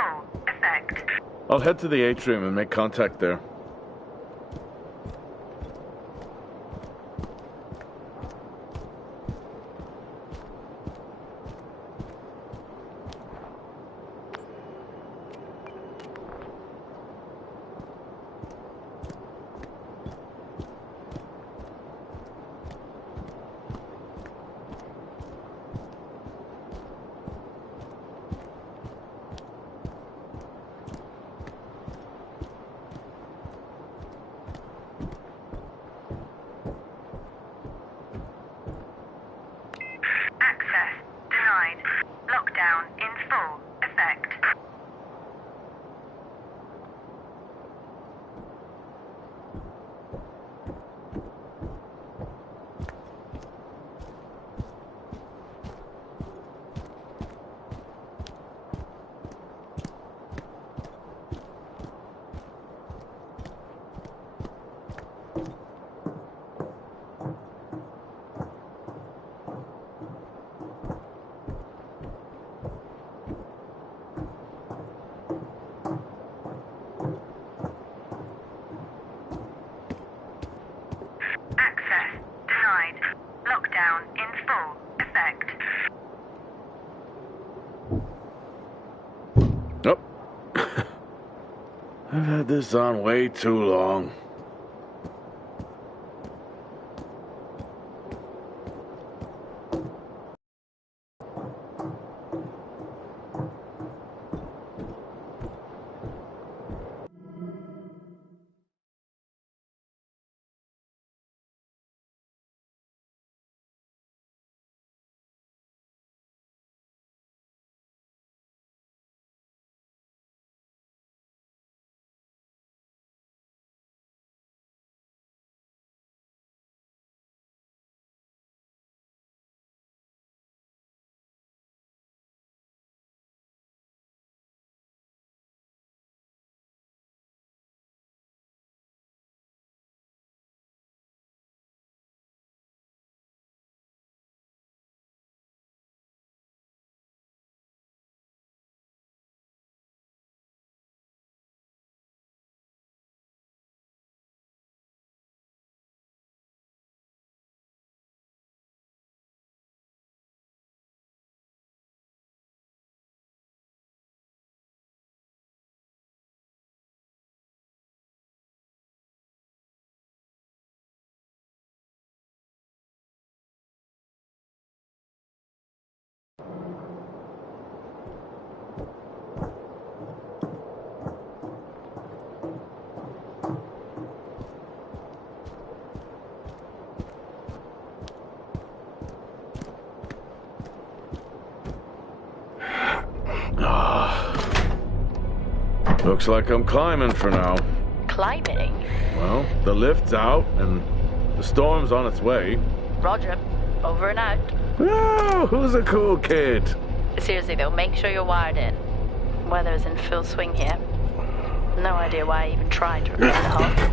full effect. I'll head to the atrium and make contact there. I've had this on way too long. Looks like I'm climbing for now. Climbing? Well, the lift's out and the storm's on its way. Roger. Over and out. Oh, who's a cool kid? Seriously though, make sure you're wired in. Weather is in full swing here. No idea why I even tried to repair the hull.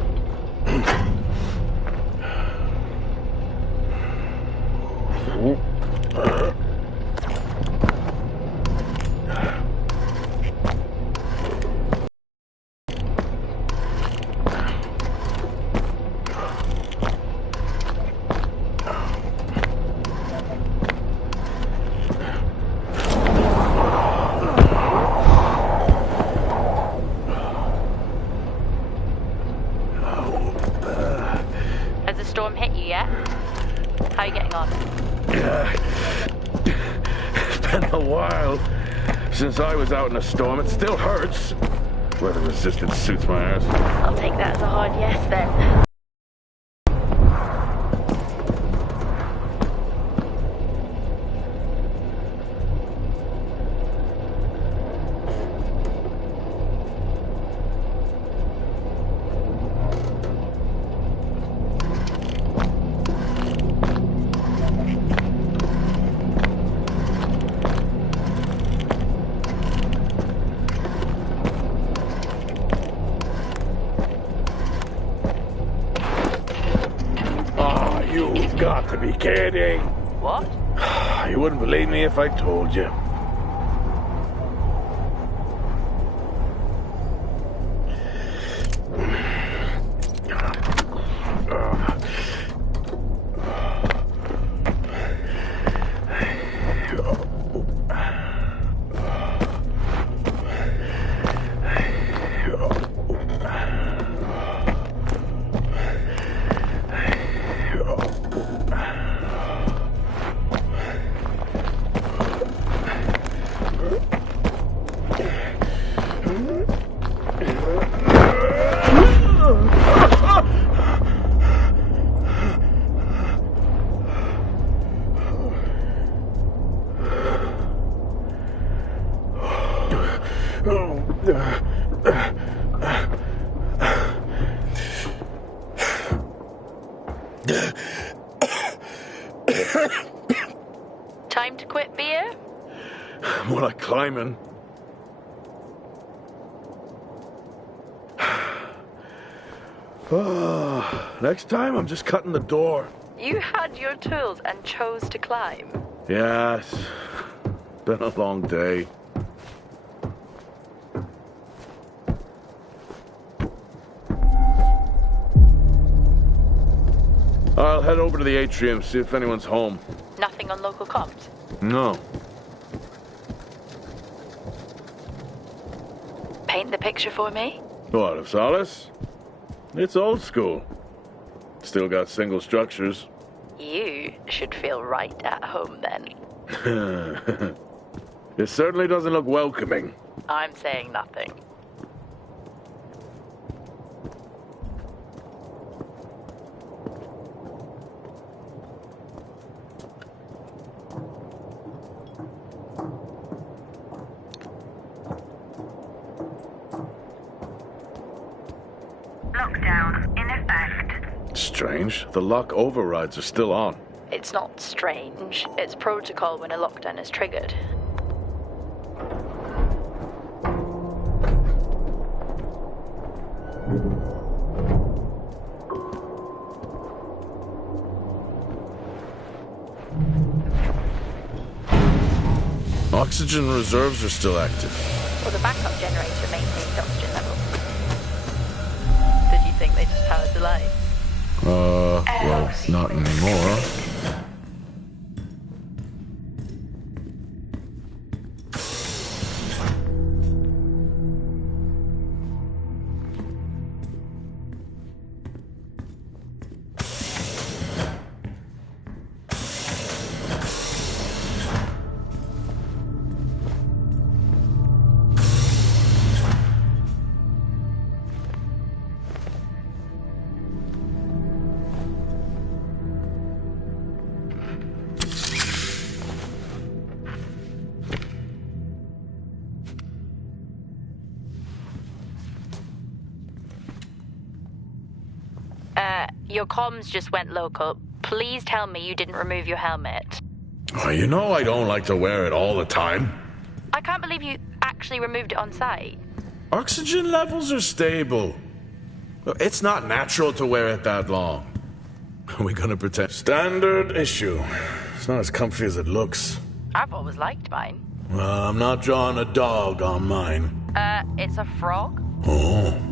Since I was out in a storm, it still hurts. Weather resistance suits my ass. I'll take that as a hard yes then. Got to be kidding. What? You wouldn't believe me if I told you. Time to quit beer? More like climbing. Next time, I'm just cutting the door. You had your tools and chose to climb. Yes. Been a long day. I'll head over to the atrium, see if anyone's home. Nothing on local comms? No. Paint the picture for me? What, of Solis? It's old school. Still got single structures. You should feel right at home then. It certainly doesn't look welcoming. I'm saying nothing. Lockdown in effect. Strange. The lock overrides are still on. It's not strange. It's protocol when a lockdown is triggered. Oxygen reserves are still active. Well, the backup generator maintains oxygen levels. Did you think they just powered the light? Well, not anymore. Your comms just went local. Please tell me you didn't remove your helmet. Oh, you know I don't like to wear it all the time. I can't believe you actually removed it on site. Oxygen levels are stable. It's not natural to wear it that long. Are we gonna pretend? Standard issue. It's not as comfy as it looks. I've always liked mine. Well, I'm not drawing a dog on mine. It's a frog? Oh.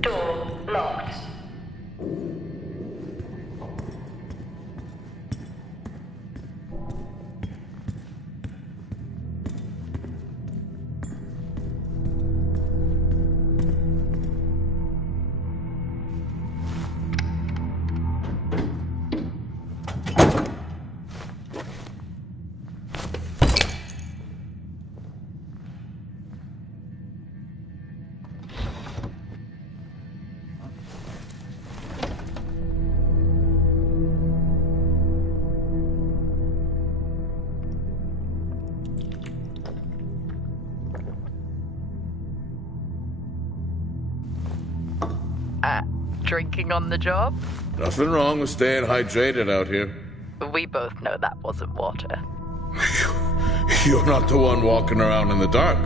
Door locked. Drinking on the job? Nothing wrong with staying hydrated out here. We both know that wasn't water. You're not the one walking around in the dark.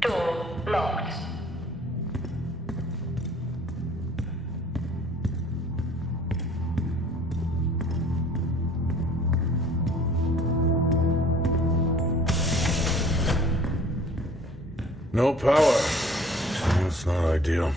Door locked. No power. That's not ideal.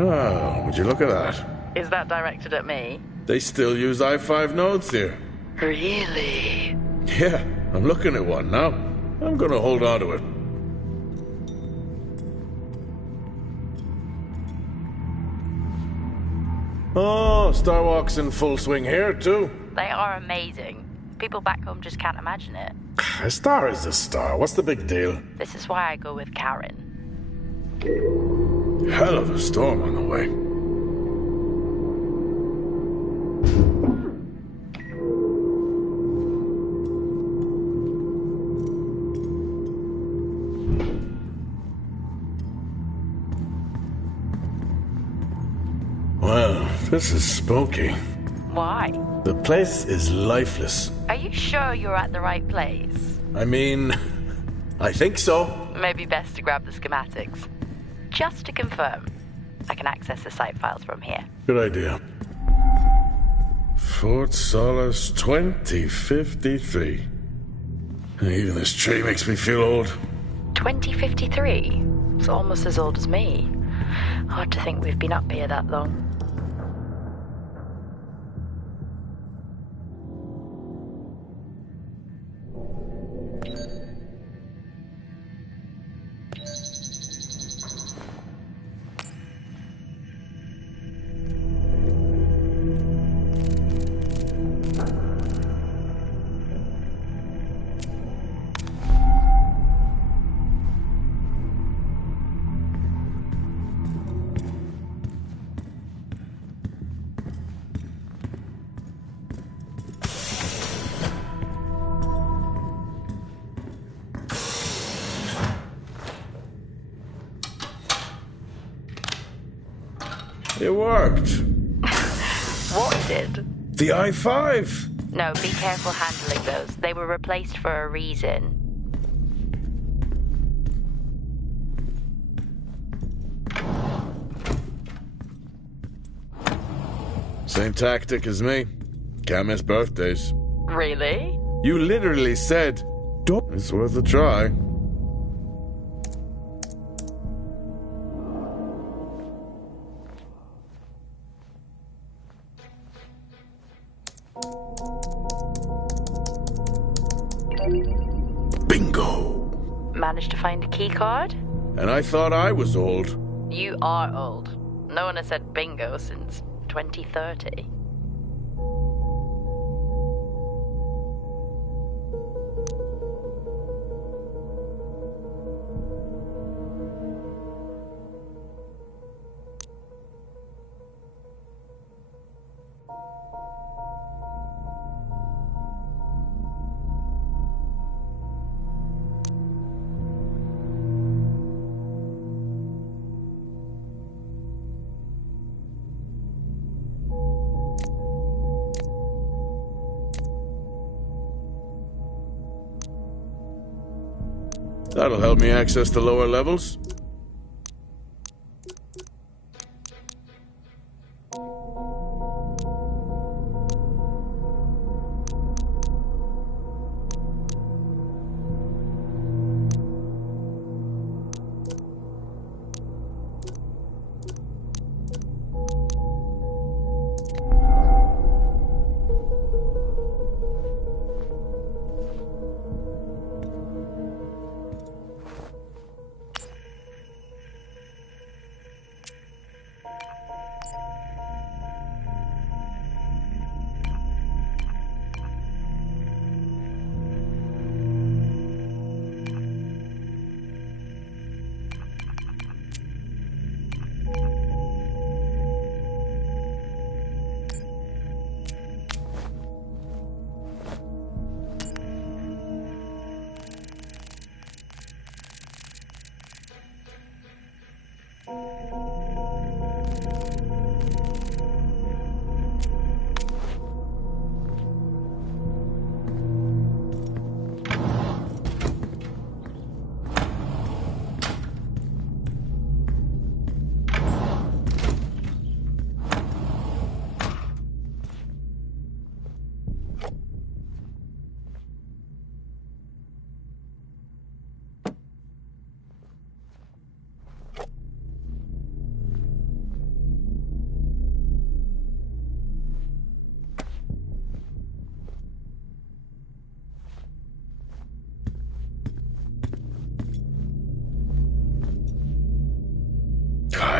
Oh, would you look at that? Is that directed at me? They still use i5 nodes here. Really? Yeah, I'm looking at one now. I'm gonna hold on to it. Oh, Starwalk's in full swing here, too. They are amazing. People back home just can't imagine it. A star is a star. What's the big deal? This is why I go with Karen. Hell of a storm on the way. Well, this is spooky. Why? The place is lifeless. Are you sure you're at the right place? I mean, I think so. Maybe best to grab the schematics. Just to confirm, I can access the site files from here. Good idea. Fort Solis 2053. Even this tree makes me feel old. 2053? It's almost as old as me. Hard to think we've been up here that long. It worked. What did? The i5. No, be careful handling those. They were replaced for a reason. Same tactic as me. Can't miss birthdays. Really? You literally said, it's worth a try. Bingo! Managed to find a key card? And I thought I was old. You are old. No one has said bingo since 2030. That'll help me access the lower levels.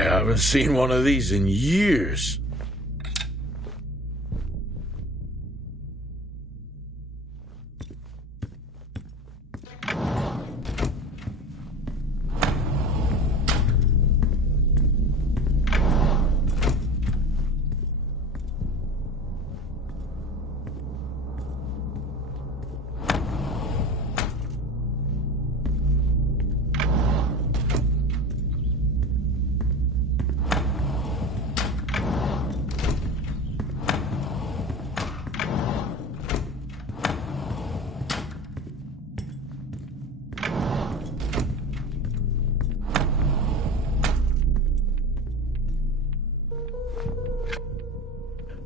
haven't seen one of these in years.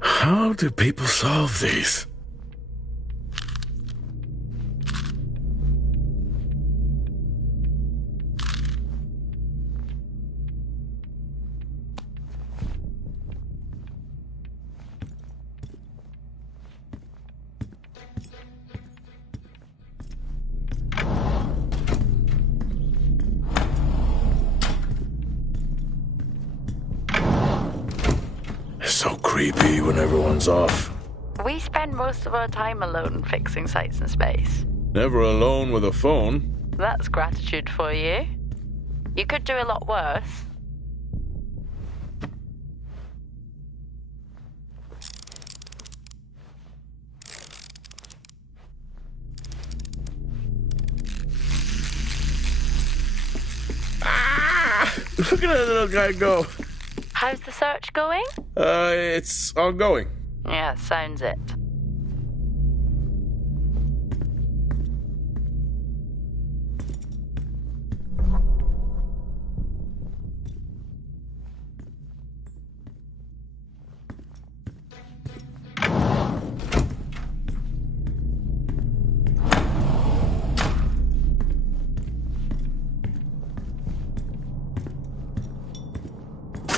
How do people solve these? It's so creepy when everyone's off. We spend most of our time alone fixing sites in space. Never alone with a phone. That's gratitude for you. You could do a lot worse. Look at that little guy go. How's the search going? It's ongoing. Yeah, sounds it.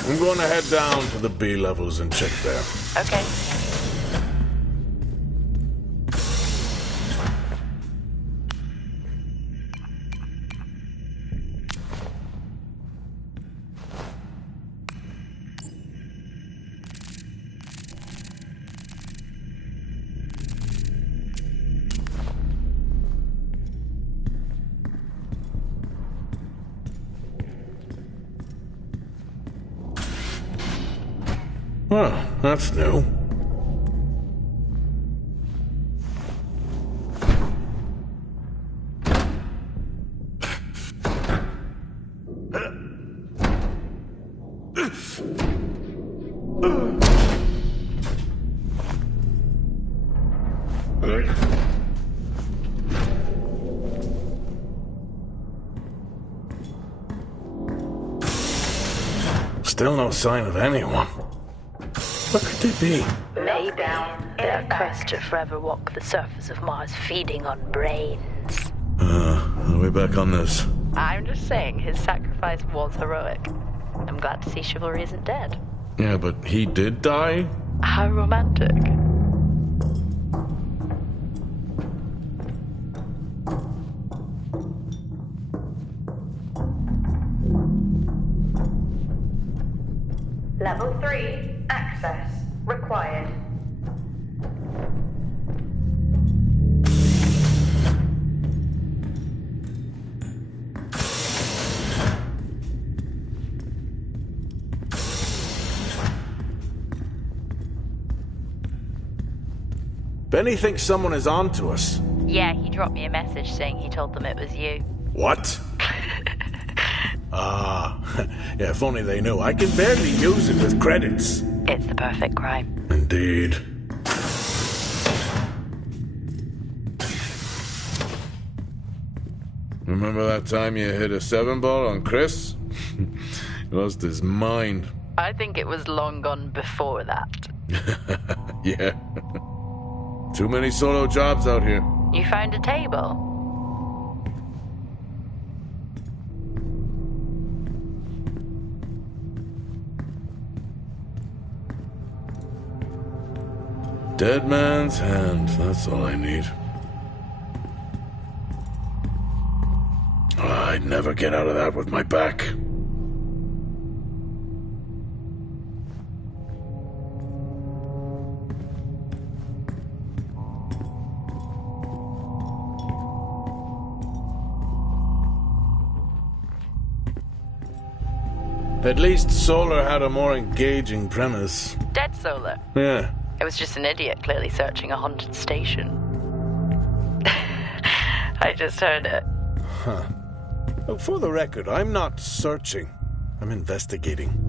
I'm going to head down to the B levels and check there. Okay. Well, that's new. Still no sign of anyone. What could they be? Maybe they're cursed to forever walk the surface of Mars feeding on brains. Are we back on this? I'm just saying his sacrifice was heroic. I'm glad to see chivalry isn't dead. Yeah, but he did die? How romantic. Level 3. Access required. Benny thinks someone is on to us. Yeah, he dropped me a message saying he told them it was you. What? Yeah, if only they knew. I can barely use it with credits. It's the perfect crime. Indeed. Remember that time you hit a 7-ball on Chris? He lost his mind. I think it was long gone before that. Yeah. Too many solo jobs out here. You found a table? Dead man's hand, that's all I need. I'd never get out of that with my back. At least Solar had a more engaging premise. Dead Solar. Yeah. It was just an idiot clearly searching a haunted station. I just heard it. Huh. Oh, for the record, I'm not searching. I'm investigating.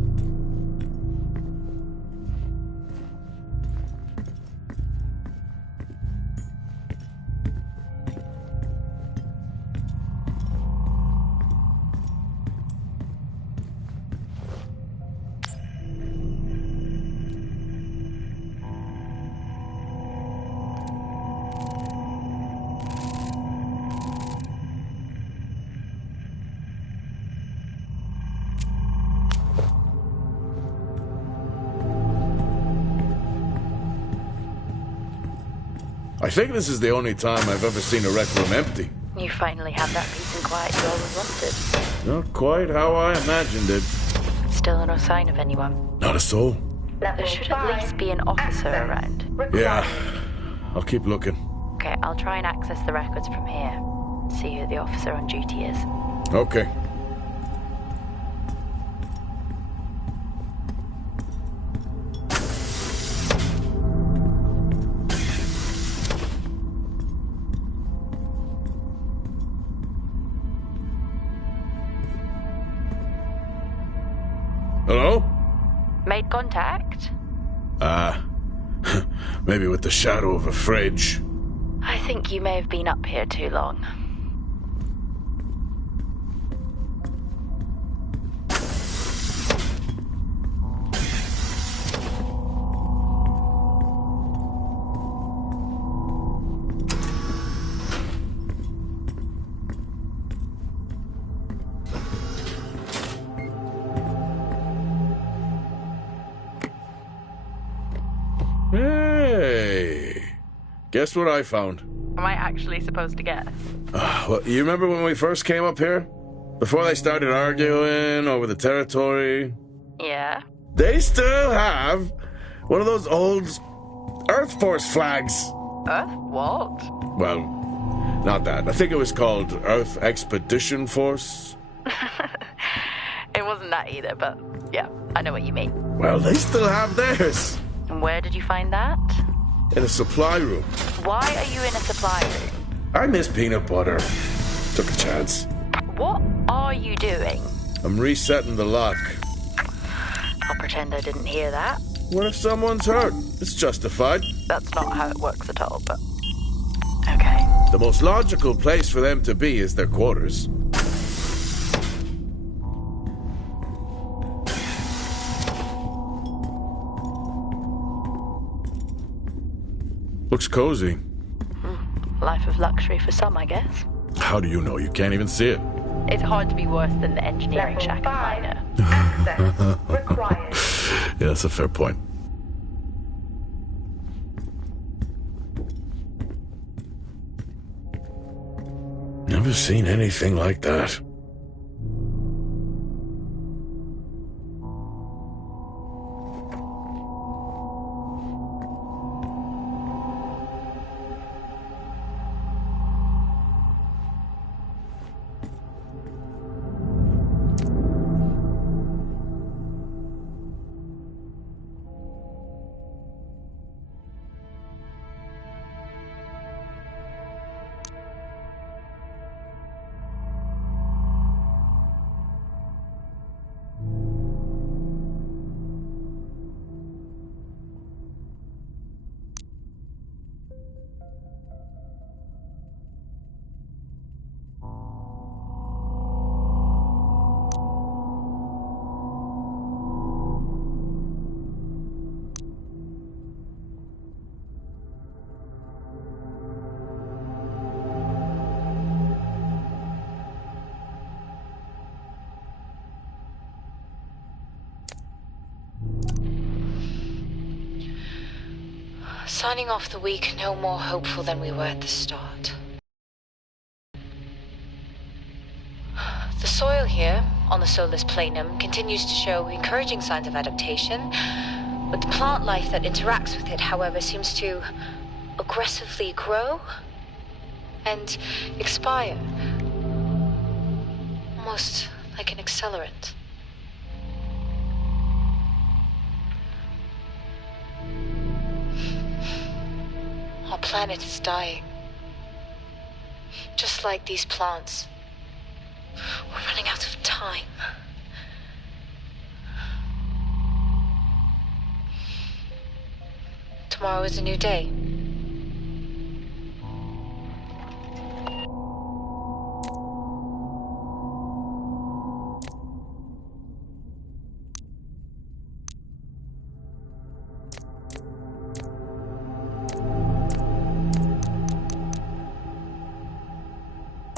I think this is the only time I've ever seen a rec room empty. You finally had that peace and quiet you always wanted. Not quite how I imagined it. Still no sign of anyone. Not a soul. There should at least be an officer around. Yeah, I'll keep looking. Okay, I'll try and access the records from here. See who the officer on duty is. Okay. Hello? Made contact? Maybe with the shadow of a fridge. I think you may have been up here too long. Hey! Guess what I found? Am I actually supposed to guess? Well, you remember when we first came up here? Before they started arguing over the territory? Yeah? They still have one of those old Earth Force flags. Earth? What? Well, not that. I think it was called Earth Expedition Force. It wasn't that either, but yeah, I know what you mean. Well, they still have theirs. And where did you find that? In a supply room. Why are you in a supply room? I miss peanut butter. Took a chance. What are you doing? I'm resetting the lock. I'll pretend I didn't hear that. What if someone's hurt? It's justified. That's not how it works at all, but... okay. The most logical place for them to be is their quarters. Looks cozy. Life of luxury for some, I guess. How do you know? You can't even see it. It's hard to be worse than the engineering shack in Minor. Access required. Yeah, that's a fair point. Never seen anything like that. Signing off the week no more hopeful than we were at the start. The soil here, on the Solis Planum, continues to show encouraging signs of adaptation, but the plant life that interacts with it, however, seems to aggressively grow and expire. Almost like an accelerant. planet is dying. Just like these plants. We're running out of time. Tomorrow is a new day.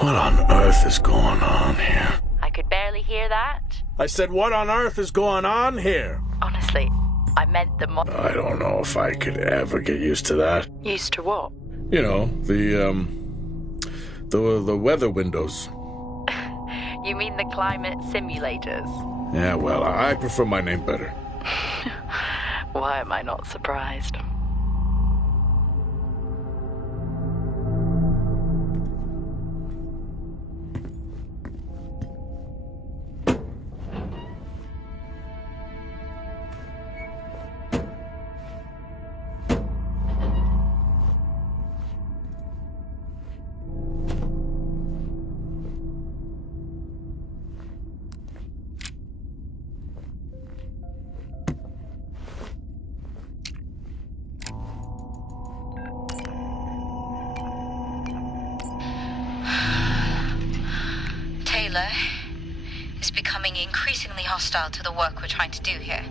What on earth is going on here? I could barely hear that. I said, what on earth is going on here? Honestly, I meant the I don't know if I could ever get used to that. Used to what? You know, the weather windows. You mean the climate simulators? Yeah, well, I prefer my name better. Why am I not surprised? Taylor is becoming increasingly hostile to the work we're trying to do here.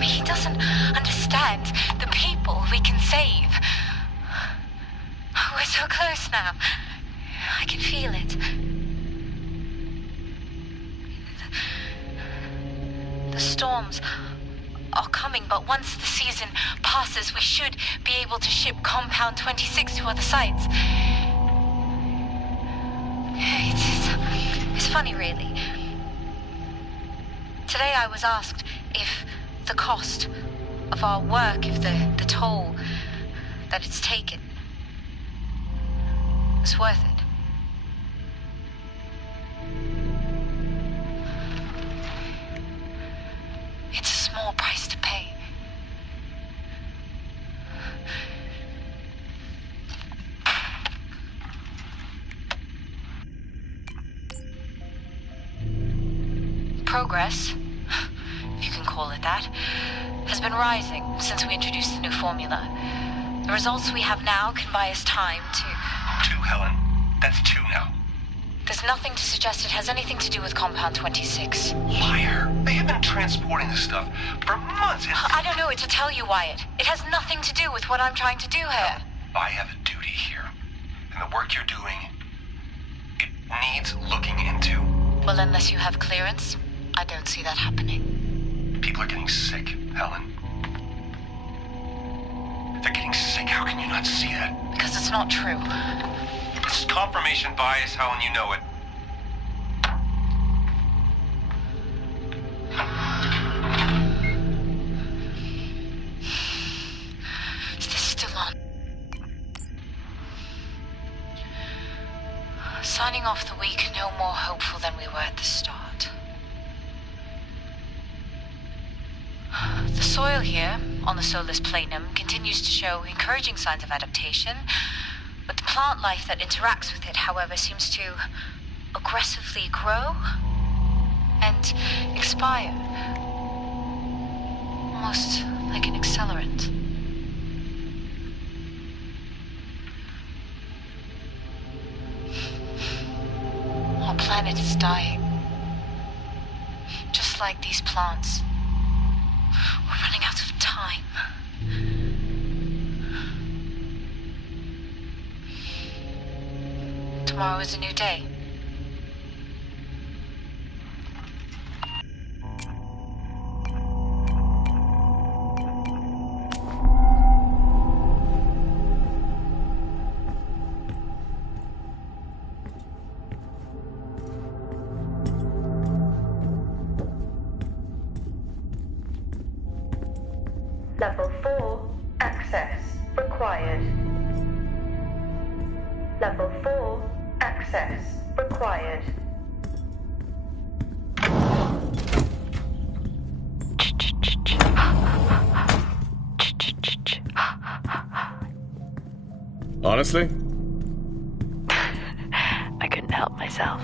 He doesn't understand the people we can save. We're so close now. I can feel it. The storms are coming, but once the season passes, we should be able to ship Compound 26 to other sites. It's funny, really. Today I was asked if the cost of our work, if the toll that it's taken is worth it. It's a small price to pay. Progress, if you can call it that, has been rising since we introduced the new formula. The results we have now can buy us time to... 2, Helen. That's 2 now. There's nothing to suggest it has anything to do with Compound 26. Liar. They have been transporting this stuff for months. I don't know what to tell you, Wyatt. It has nothing to do with what I'm trying to do here. I have a duty here. And the work you're doing, it needs looking into. Well, unless you have clearance, I don't see that happening. People are getting sick, Helen. They're getting sick. How can you not see that? Because it's not true. It's confirmation bias, Helen. You know it. Is this still on? Signing off the week no more hopeful than we were at the start. The soil here, on the Solis Planum, continues to show encouraging signs of adaptation, but the plant life that interacts with it, however, seems to aggressively grow and expire. Almost like an accelerant. Our planet is dying. Just like these plants. We're running out of time. Tomorrow is a new day. Level 4, access required. Level 4, access required. Honestly? I couldn't help myself.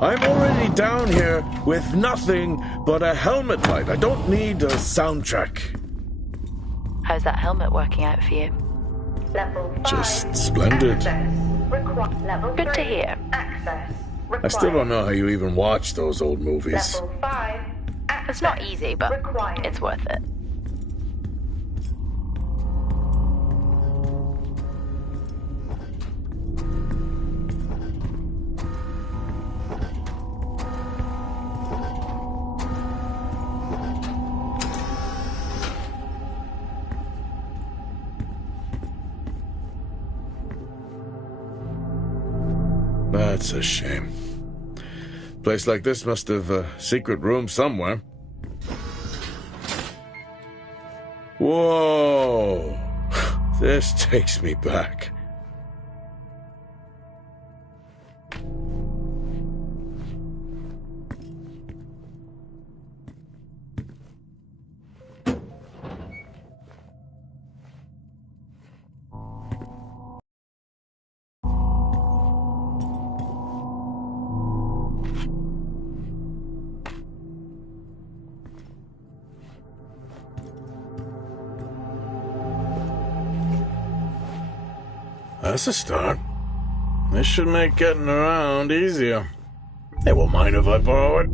I'm already down here with nothing but a helmet light. I don't need a soundtrack. How's that helmet working out for you? Level 5. Just splendid. Level Good to 3. hear. Access I still don't know how you even watch those old movies. Level 5. It's not easy, but Required. it's worth it. That's a shame. Place like this must have a secret room somewhere. Whoa! This takes me back. That's a start. This should make getting around easier. They won't mind if I borrow it.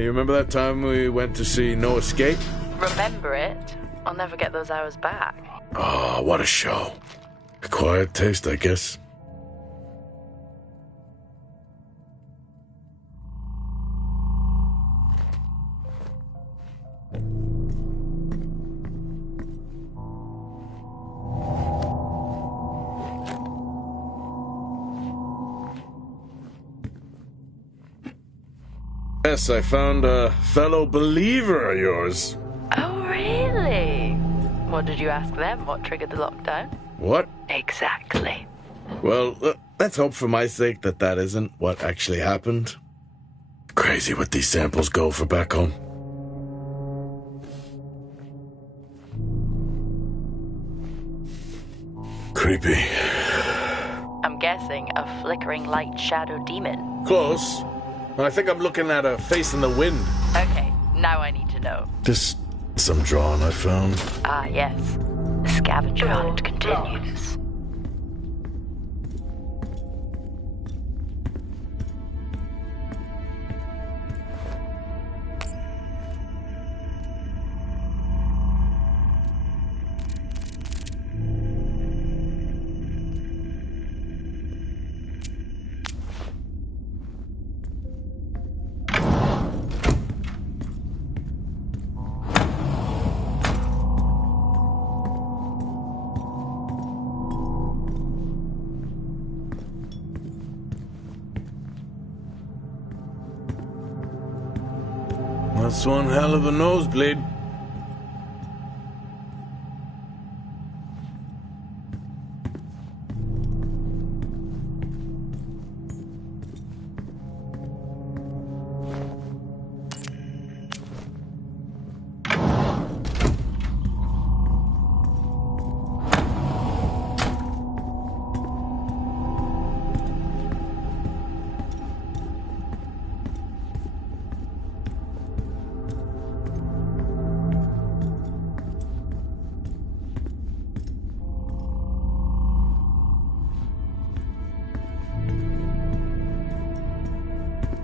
You remember that time we went to see No Escape? Remember it? I'll never get those hours back. Oh, what a show. Acquired taste, I guess. Yes, I found a fellow believer of yours. Oh, really? What did you ask them? What triggered the lockdown? What? Exactly. Well, let's hope for my sake that that isn't what actually happened. Crazy what these samples go for back home. Creepy. I'm guessing a flickering light shadow demon. Close. I think I'm looking at a face in the wind. Okay, now I need to know. Just some drawing I found. Ah, yes. The scavenger hunt continues. That's one hell of a nosebleed.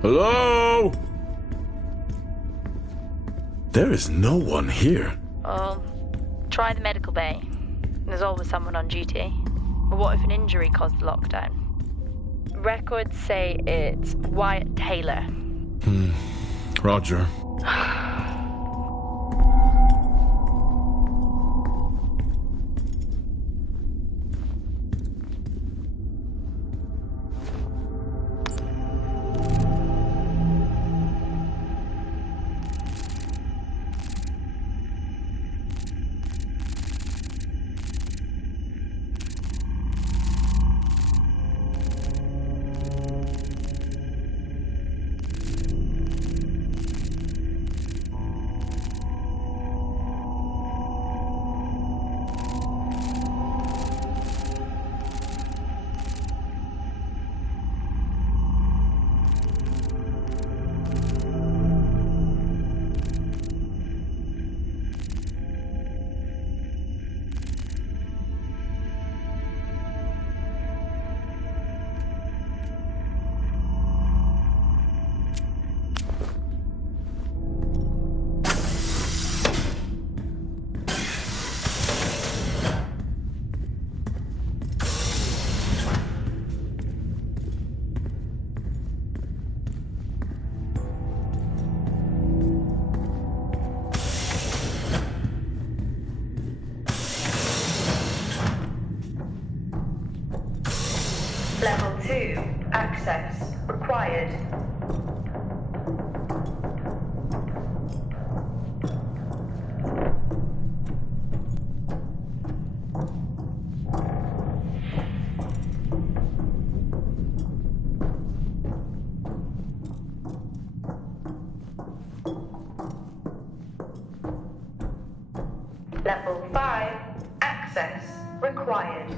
Hello? There is no one here. Well, try the medical bay. There's always someone on duty. But what if an injury caused the lockdown? Records say it's Wyatt Taylor. Roger. Access required. Level 5. Access required.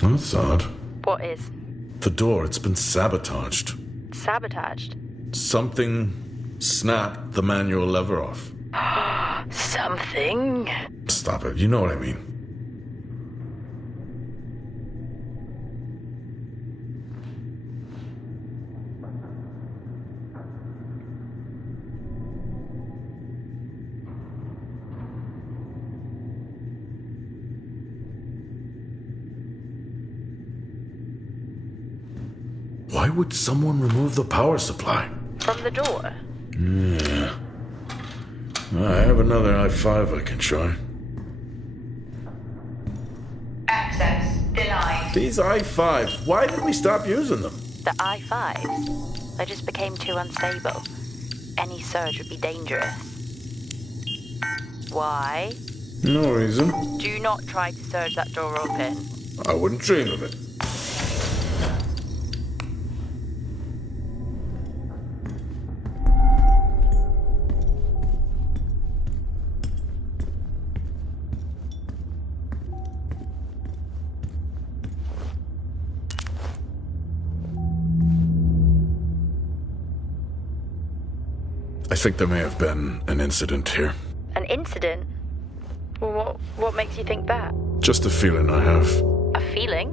That's odd. What is? The door, it's been sabotaged. Sabotaged? Something snapped the manual lever off. Something? Stop it, you know what I mean. Why would someone remove the power supply? From the door? Yeah. I have another i5 I can try. Access denied. These i5s, why did we stop using them? The I-5s? They just became too unstable. Any surge would be dangerous. Why? No reason. Do not try to surge that door open. I wouldn't dream of it. I think there may have been an incident here. An incident? Well, what makes you think that? Just a feeling I have. A feeling?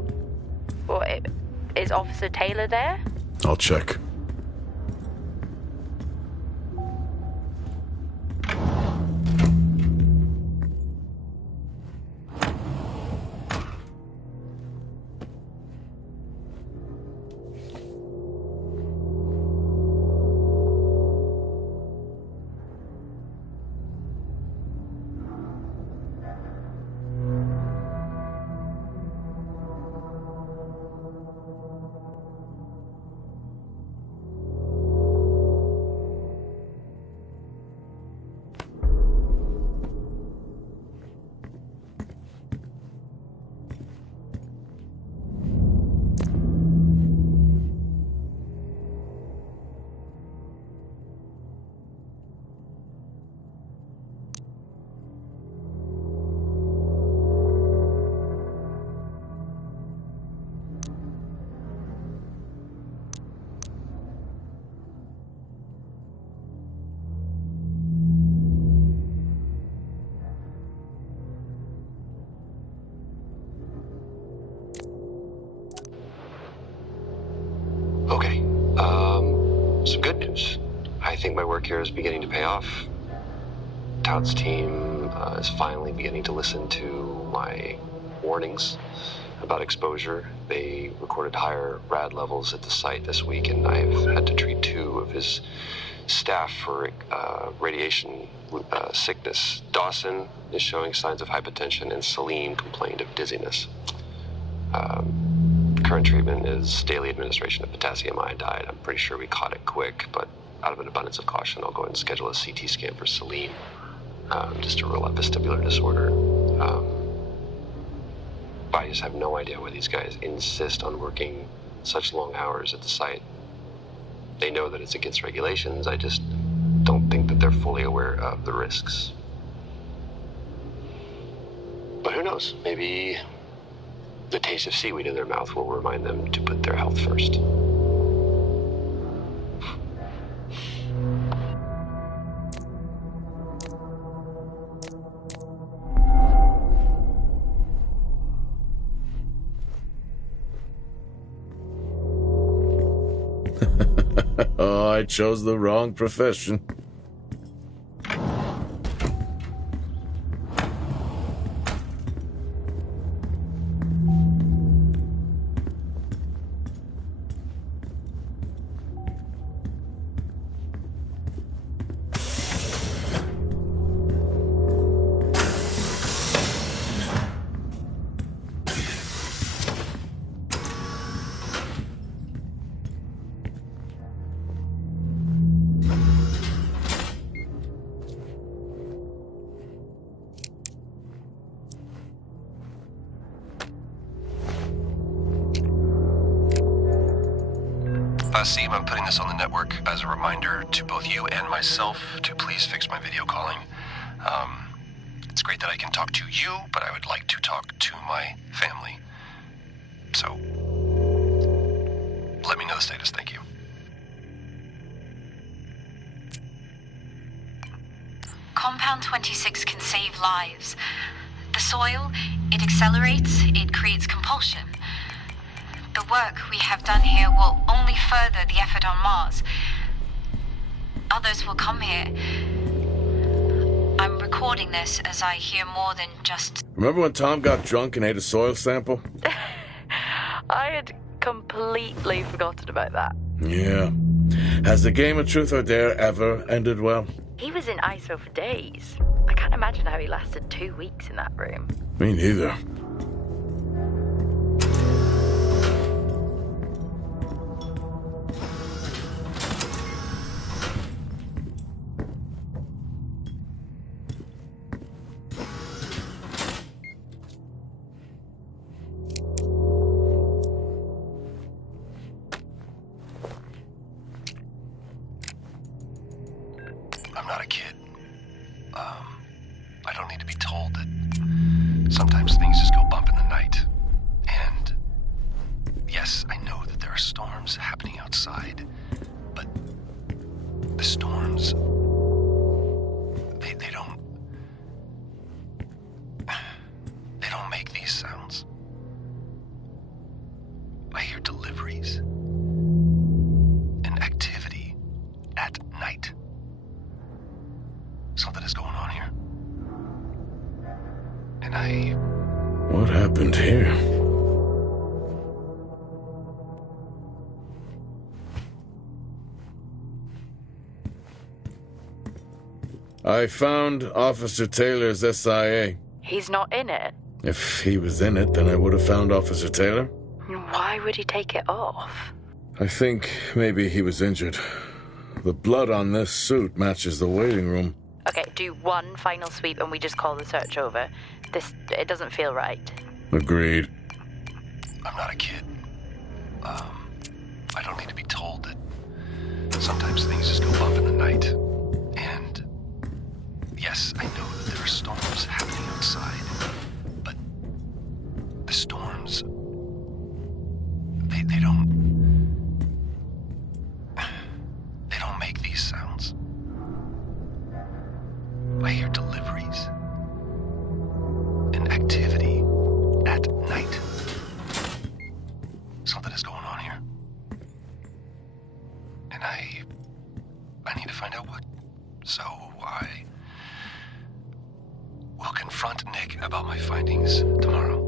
What, is Officer Taylor there? I'll check. Okay, some good news. I think my work here is beginning to pay off. Todd's team is finally beginning to listen to my warnings about exposure. They recorded higher rad levels at the site this week, and I've had to treat 2 of his staff for radiation sickness. Dawson is showing signs of hypotension, and Celine complained of dizziness. Current treatment is daily administration of potassium iodide. I'm pretty sure we caught it quick, but out of an abundance of caution, I'll go ahead and schedule a CT scan for Celine, just to rule out vestibular disorder. I just have no idea why these guys insist on working such long hours at the site. They know that it's against regulations. I just don't think that they're fully aware of the risks. But who knows? Maybe the taste of seaweed in their mouth will remind them to put their health first. Oh, I chose the wrong profession. Steve, I'm putting this on the network as a reminder to both you and myself to please fix my video calling. It's great that I can talk to you, but I would like to talk to my family. So, let me know the status. Thank you. Compound 26 can save lives. The soil, it accelerates, it creates compulsion. The work we have done here will only further the effort on Mars. Others will come here. I'm recording this as I hear more than just... Remember when Tom got drunk and ate a soil sample? I had completely forgotten about that. Yeah. Has the game of Truth or Dare ever ended well? He was in ISO for days. I can't imagine how he lasted 2 weeks in that room. Me neither. I'm not a kid. I don't need to be told that sometimes things just go bump in the night. And yes, I know that there are storms happening outside, but the storms, they don't make these sounds. I hear deliveries and activity at night. Something is going on here. And What happened here? I found Officer Taylor's SIA. He's not in it. If he was in it, then I would have found Officer Taylor. Why would he take it off? I think maybe he was injured. The blood on this suit matches the waiting room. Okay, do one final sweep and we just call the search over. It doesn't feel right. Agreed. I'm not a kid. I don't need to be told that sometimes things just go bump in the night. And yes, I know that there are storms happening outside, but the storms, they don't make these sounds. I hear deliveries and activity at night. Something is going on here. And I need to find out what. So I will confront Nick about my findings tomorrow.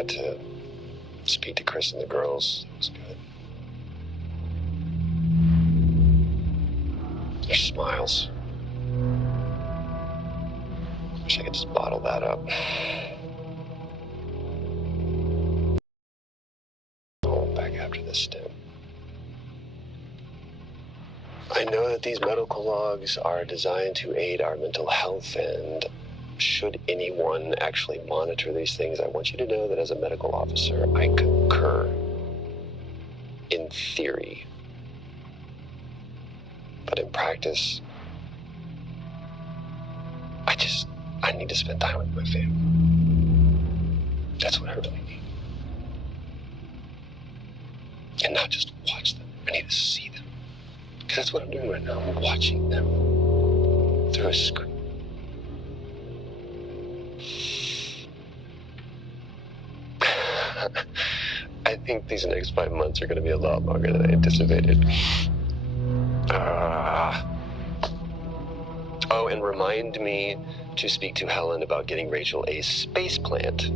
got to speak to Chris and the girls. It was good. Their smiles. Wish I could just bottle that up. Hold back after this stint. I know that these medical logs are designed to aid our mental health, and should anyone actually monitor these things, I want you to know that as a medical officer, I concur. In theory. But in practice, I need to spend time with my family. That's what I really need. And not just watch them. I need to see them. Because that's what I'm doing right now. I'm watching them through a screen. I think these next 5 months are going to be a lot longer than I anticipated. Oh, and remind me to speak to Helen about getting Rachel a space plant.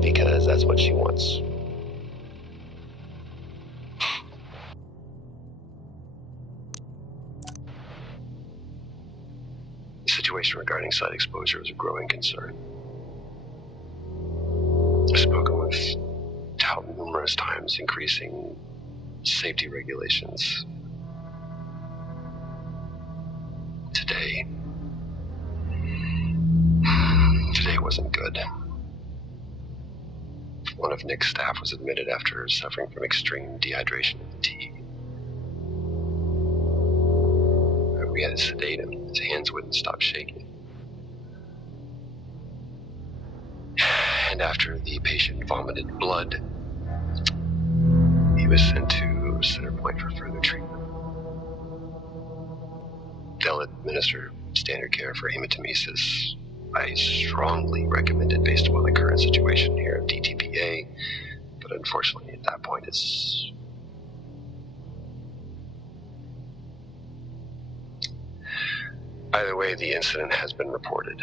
Because that's what she wants. The situation regarding site exposure is a growing concern. I've spoken with Tout numerous times, increasing safety regulations. Today wasn't good. One of Nick's staff was admitted after suffering from extreme dehydration and fatigue. We had to sedate him. His hands wouldn't stop shaking. And after the patient vomited blood, he was sent to Center Point for further treatment. They'll administer standard care for hematemesis. I strongly recommend it based upon the current situation here of DTPA, but unfortunately at that point it's... Either way, the incident has been reported.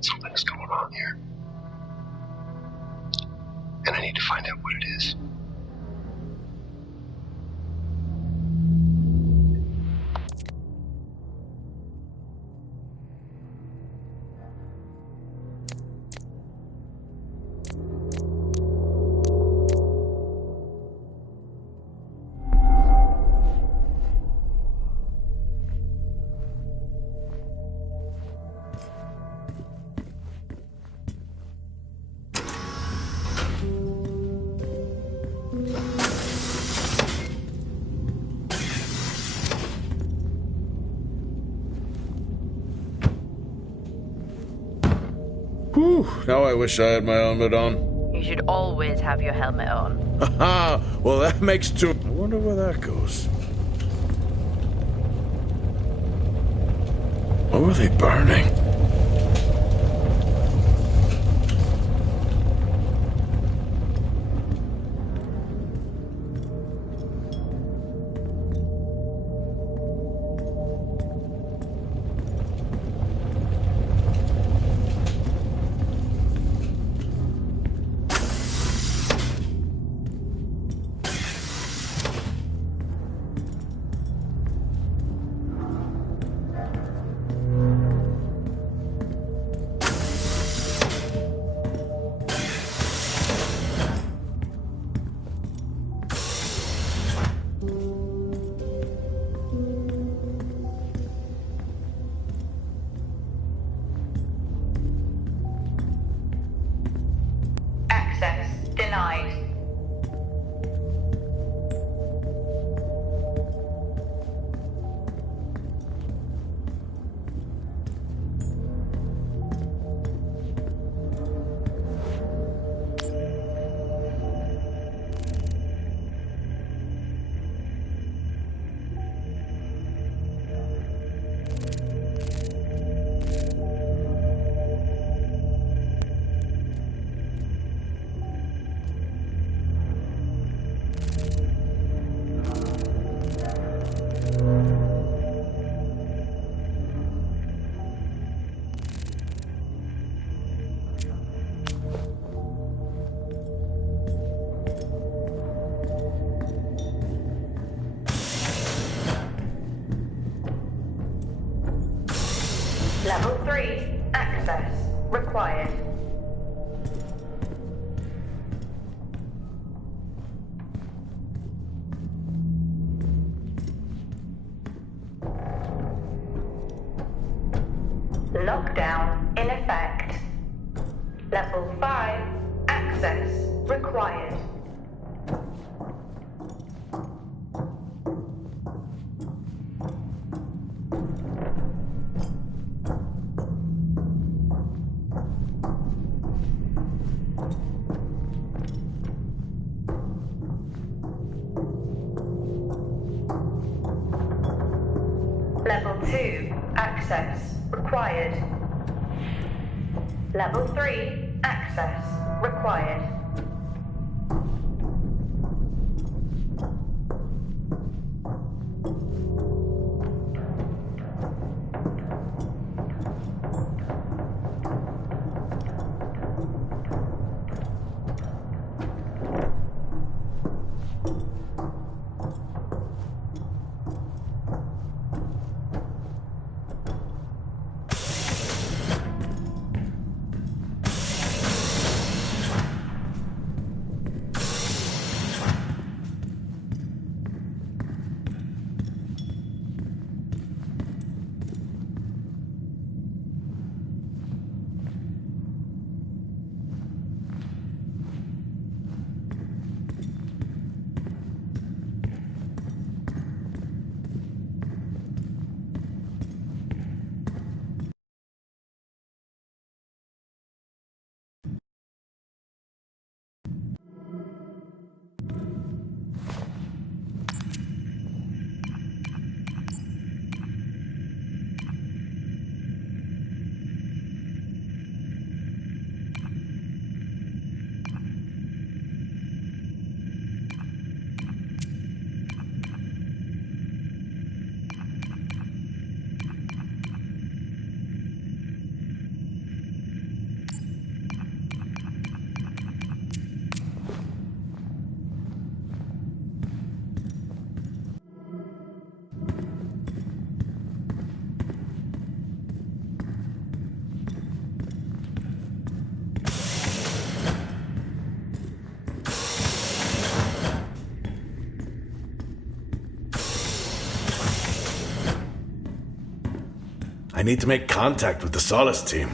Something's going on here. And I need to find out what it is. Whew, now I wish I had my helmet on. You should always have your helmet on. Haha, well that makes two. I wonder where that goes. What were they burning? Access denied. Level 3. Access required. Lockdown in effect. Level 5. Access required. Level 2. Access required. Level 3. Access required. I need to make contact with the Solis team.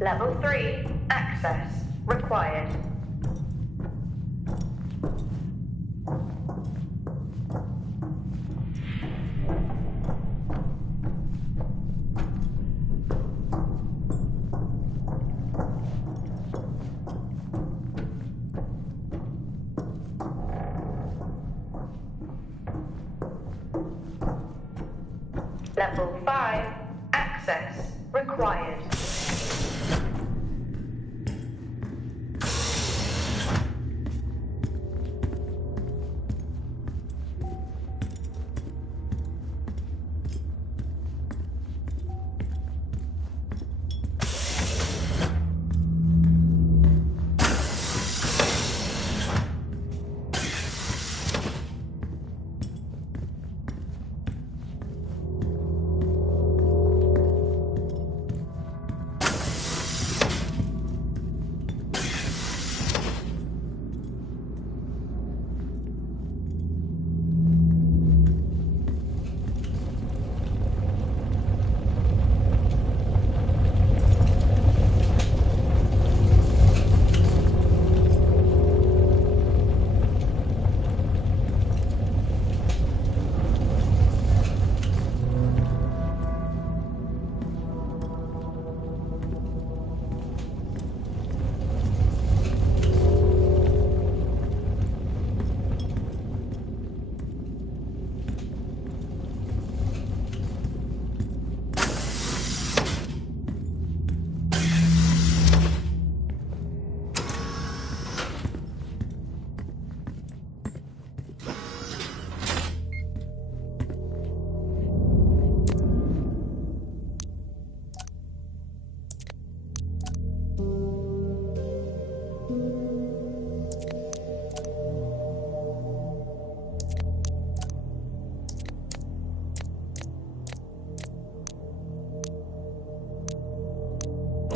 Level 3. Access required. Level 5. Access required.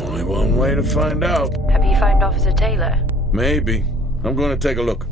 Only one way to find out. Have you found Officer Taylor? Maybe. I'm going to take a look.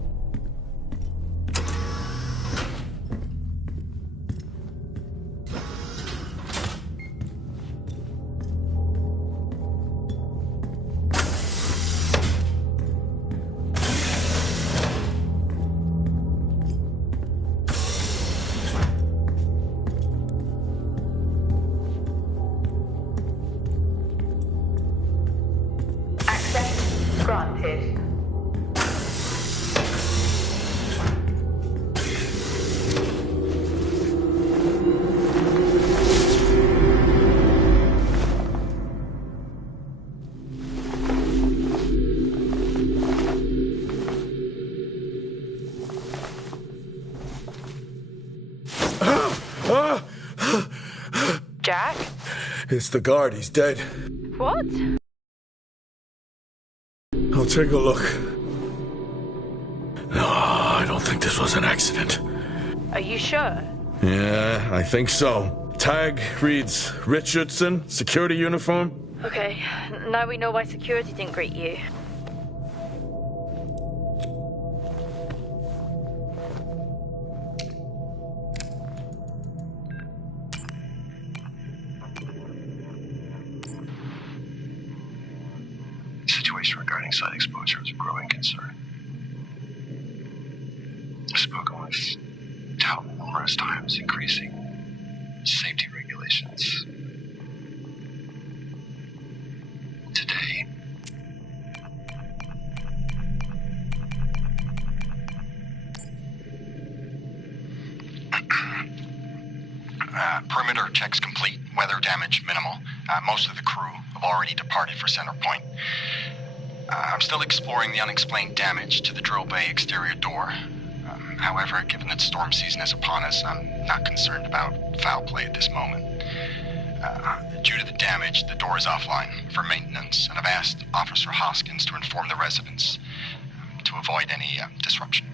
Access granted. Jack? It's the guard. He's dead. What? I'll take a look. No, I don't think this was an accident. Are you sure? Yeah, I think so. Tag reads Richardson, security uniform. Okay, now we know why security didn't greet you. The situation regarding site exposure is a growing concern. I've spoken with Talbot numerous times, increasing safety regulations. Today, perimeter checks complete. Weather damage minimal. Most of the crew have already departed for Center Point. I'm still exploring the unexplained damage to the drill bay exterior door. However, given that storm season is upon us, I'm not concerned about foul play at this moment. Due to the damage, the door is offline for maintenance, and I've asked Officer Hoskins to inform the residents to avoid any disruption.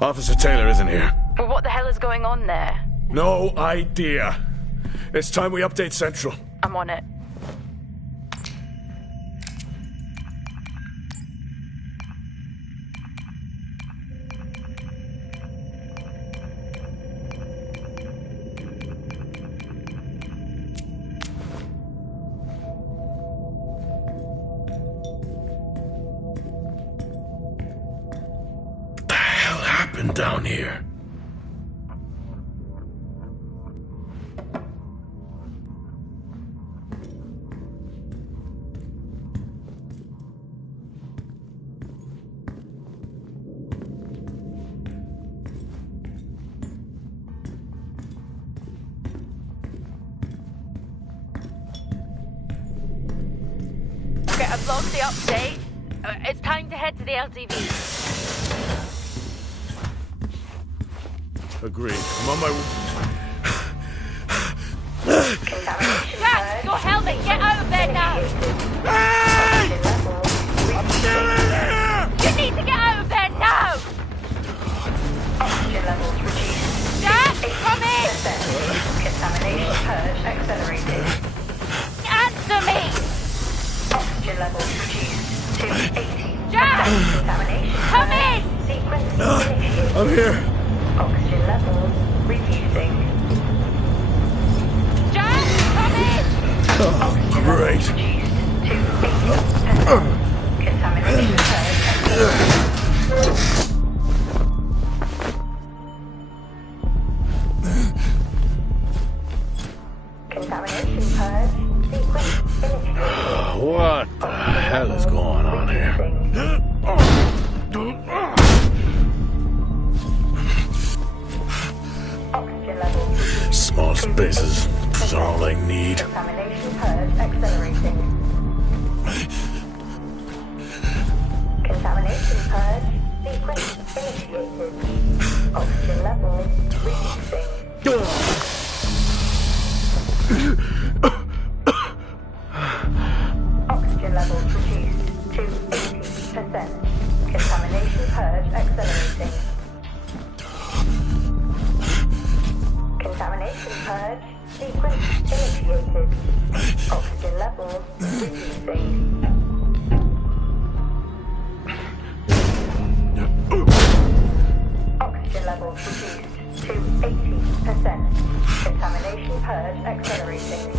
Officer Taylor isn't here. Well, what the hell is going on there? No idea. It's time we update Central. I'm on it. What the hell happened down here? Okay, I've logged the update. It's time to head to the LTV. Agreed. I'm on my way. Contamination Jack, purge. your helmet, get out of there now! Hey! Oxygen level I'm still in here! You need to get out of there now! Oxygen levels reduced. Jack, come in! 8%. Contamination purge accelerated. Great. Contamination purge. Sequence initiated. What the hell is going on here? Oxygen levels. Small spaces is all I need. Contamination purge accelerating. Contamination purge. Sequence initiated. Oxygen levels reducing. Oxygen levels reduced to 80%. Contamination purge accelerating. Contamination purge. Sequence initiated. Oxygen levels reducing. Oxygen levels reduced to 80%. Contamination purge accelerating.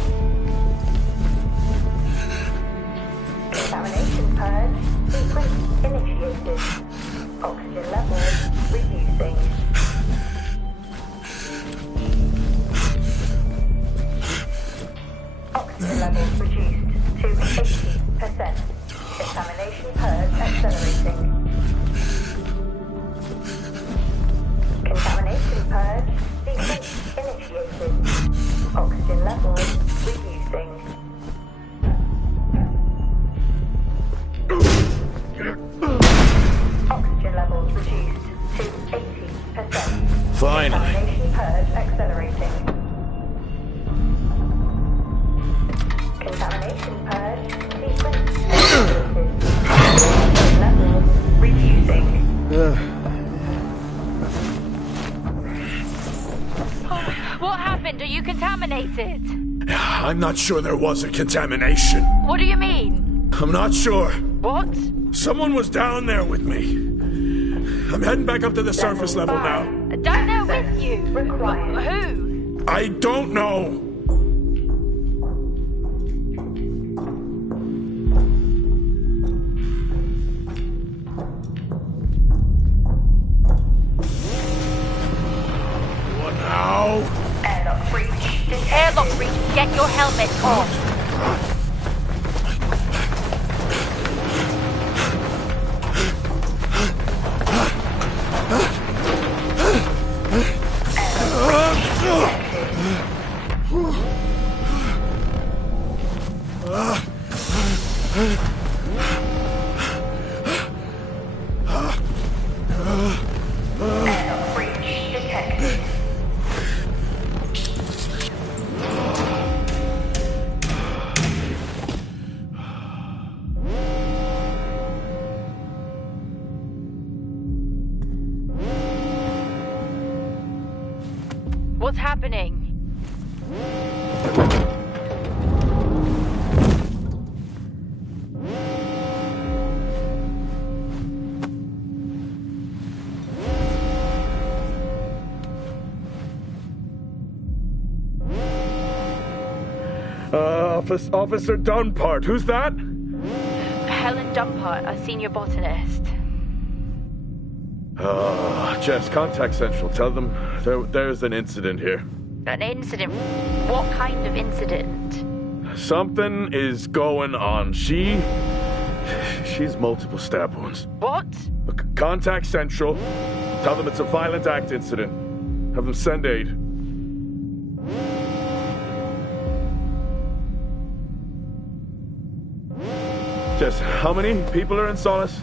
Contamination purge. Sequence initiated. Oxygen levels reducing. Oxygen levels reduced to 80%. Contamination purge accelerating. Contamination purge. Sequence initiated. Oxygen levels reducing. Oxygen levels reduced to 80%. Finally. Contamination purge accelerating. Contamination purge. Sequence initiated. Oxygen levels reducing. What happened? Are you contaminated? I'm not sure there was a contamination. What do you mean? I'm not sure. What? Someone was down there with me. I'm heading back up to the surface level now. Down there with you? Required. Who? I don't know. What now? Airlock breach detected. Airlock breach. Get your helmet on. Airlock breach detected. What's happening? Officer Dunpart, who's that? Helen Dumpart, a senior botanist. Jess, contact Central. Tell them there's an incident here. An incident? What kind of incident? Something is going on. She's multiple stab wounds. What? Contact Central. Tell them it's a violent act incident. Have them send aid. Jess, how many people are in Solis?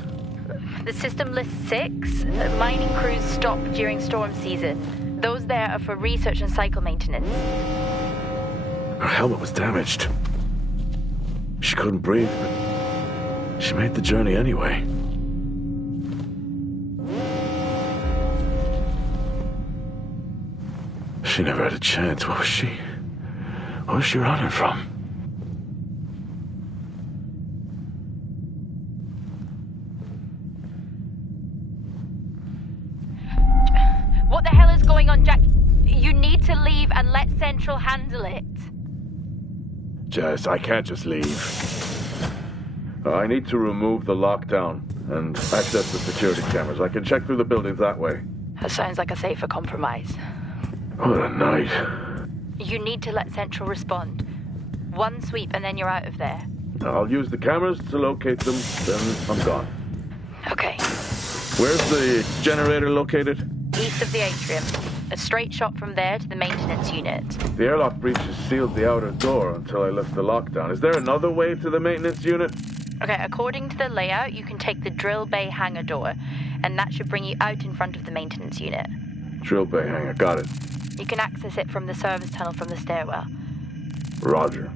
The system lists 6. Mining crews stop during storm season. Those there are for research and cycle maintenance. Her helmet was damaged. She couldn't breathe, but she made the journey anyway. She never had a chance. What was she running from? What the hell is going on, Jack? You need to leave and let Central handle it. Jess, I can't just leave. I need to remove the lockdown and access the security cameras. I can check through the buildings that way. That sounds like a safer compromise. What a night. You need to let Central respond. One sweep and then you're out of there. I'll use the cameras to locate them, then I'm gone. Okay. Where's the generator located? East of the atrium. A straight shot from there to the maintenance unit. The airlock breaches sealed the outer door until I lift the lockdown. Is there another way to the maintenance unit? Okay, according to the layout, you can take the drill bay hangar door, and that should bring you out in front of the maintenance unit. Drill bay hangar, got it. You can access it from the service tunnel from the stairwell. Roger.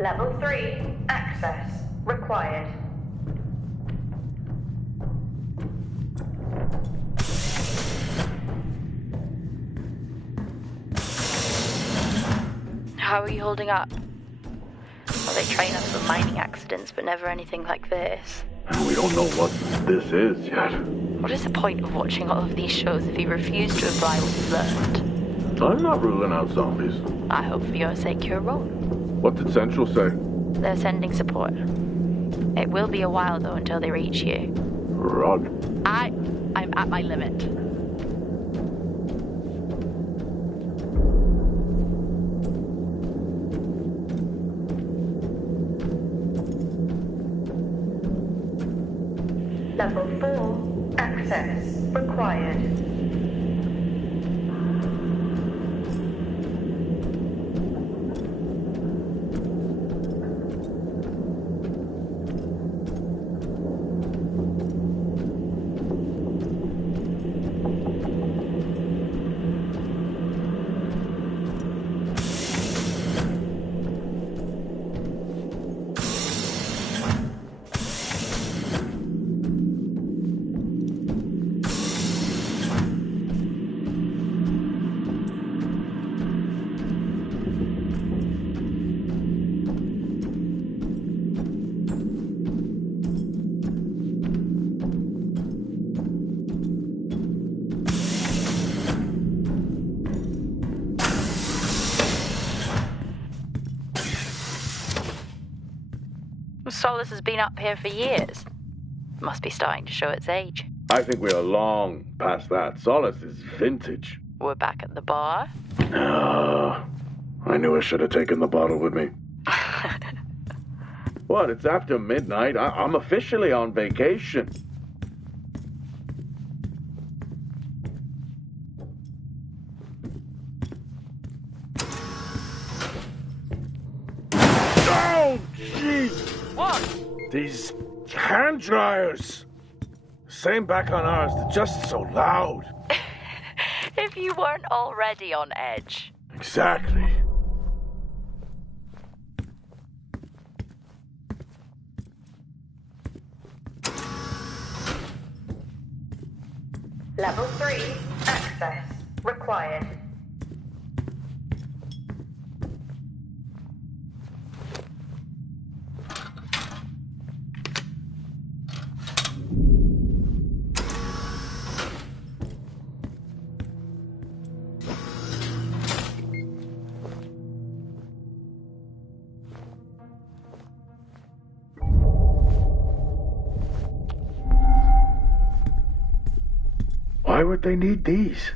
Level 3, access required. How are you holding up? Well, they train us for mining accidents, but never anything like this. We don't know what this is yet. What is the point of watching all of these shows if you refuse to apply what you've learned? I'm not ruling out zombies. I hope for your sake you're wrong. What did Central say? They're sending support. It will be a while, though, until they reach you. Rod. I'm at my limit. Level 4, access required. Solis has been up here for years. Must be starting to show its age. I think we are long past that. Solis is vintage. We're back at the bar. I knew I should have taken the bottle with me. What? It's after midnight. I'm officially on vacation. Oh, jeez! What? These hand dryers. Same back on ours. They're just so loud. If you weren't already on edge. Exactly. Level 3, access required. would they need these?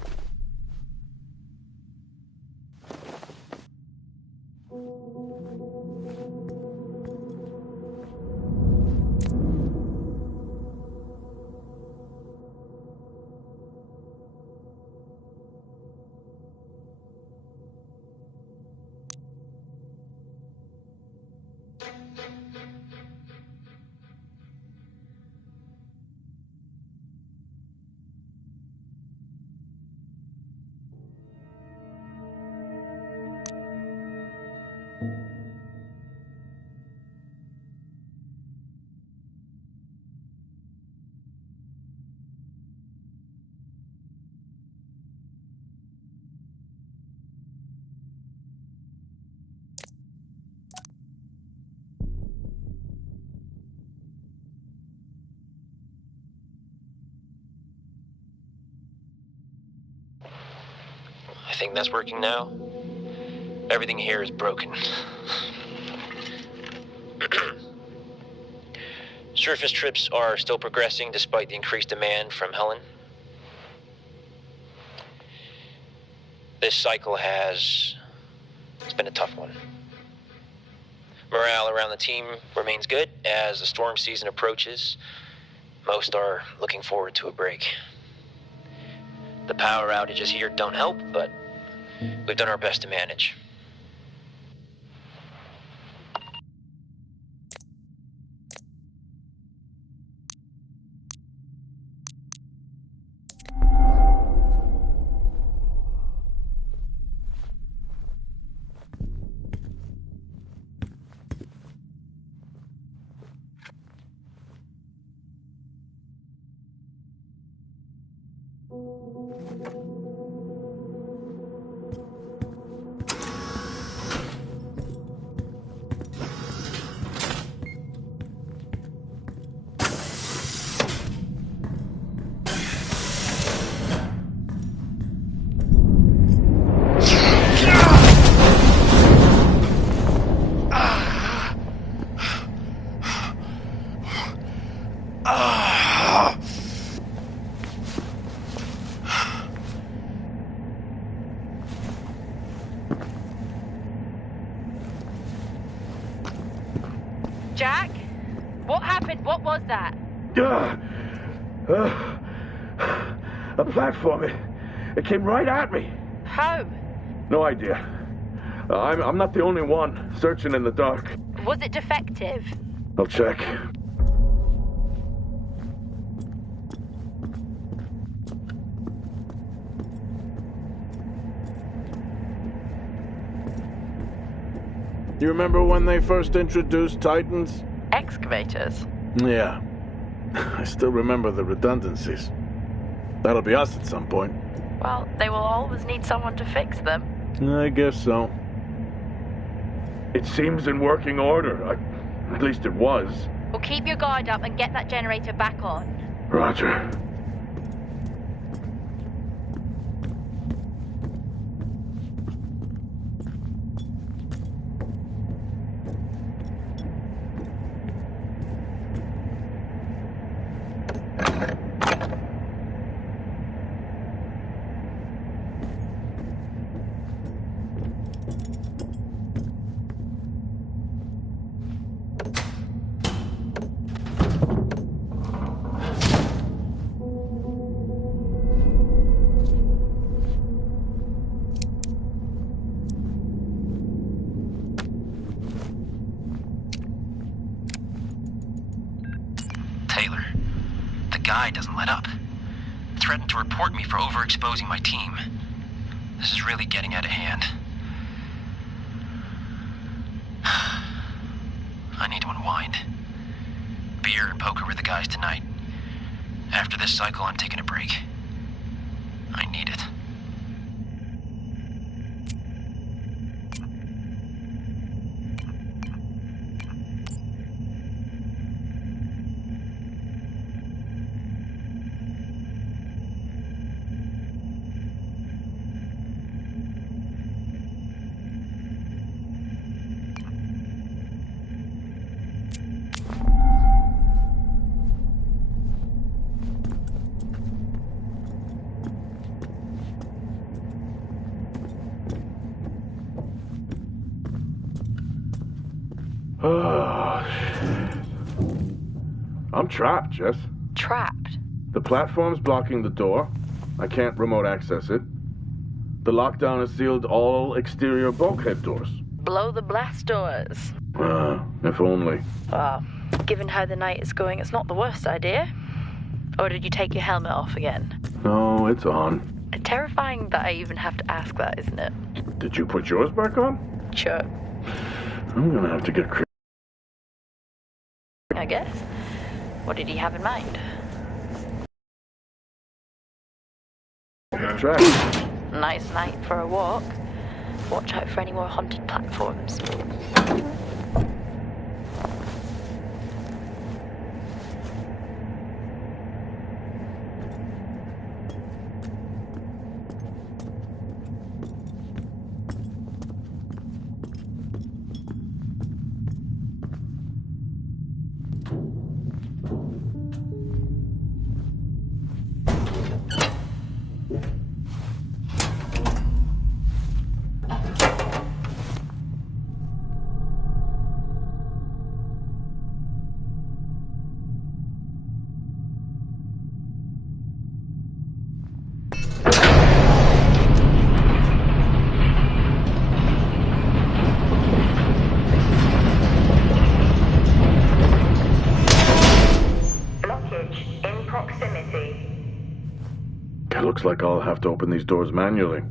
I think that's working now. Everything here is broken. Surface trips are still progressing despite the increased demand from Helen. This cycle it's been a tough one. Morale around the team remains good as the storm season approaches. Most are looking forward to a break. The power outages here don't help, but we've done our best to manage. Jack? What happened? What was that? A platform. It came right at me. How? No idea. I'm not the only one searching in the dark. Was it defective? I'll check. You remember when they first introduced Titans? Excavators? Yeah. I still remember the redundancies. That'll be us at some point. Well, they will always need someone to fix them. I guess so. It seems in working order. At least it was. Well, keep your guard up and get that generator back on. Roger. Taylor, the guy doesn't let up. Threatened to report me for overexposing my team. This is really getting out of hand. I need to unwind. Beer and poker with the guys tonight. After this cycle, I'm taking a break. I need it. I'm trapped, Jess. Trapped? The platform's blocking the door. I can't remote access it. The lockdown has sealed all exterior bulkhead doors. Blow the blast doors. If only. Well, given how the night is going, it's not the worst idea. Or did you take your helmet off again? No, it's on. Terrifying that I even have to ask that, isn't it? Did you put yours back on? Sure. I'm gonna have to get I guess. What did he have in mind? track. Nice night for a walk. Watch out for any more haunted platforms. It looks like I'll have to open these doors manually.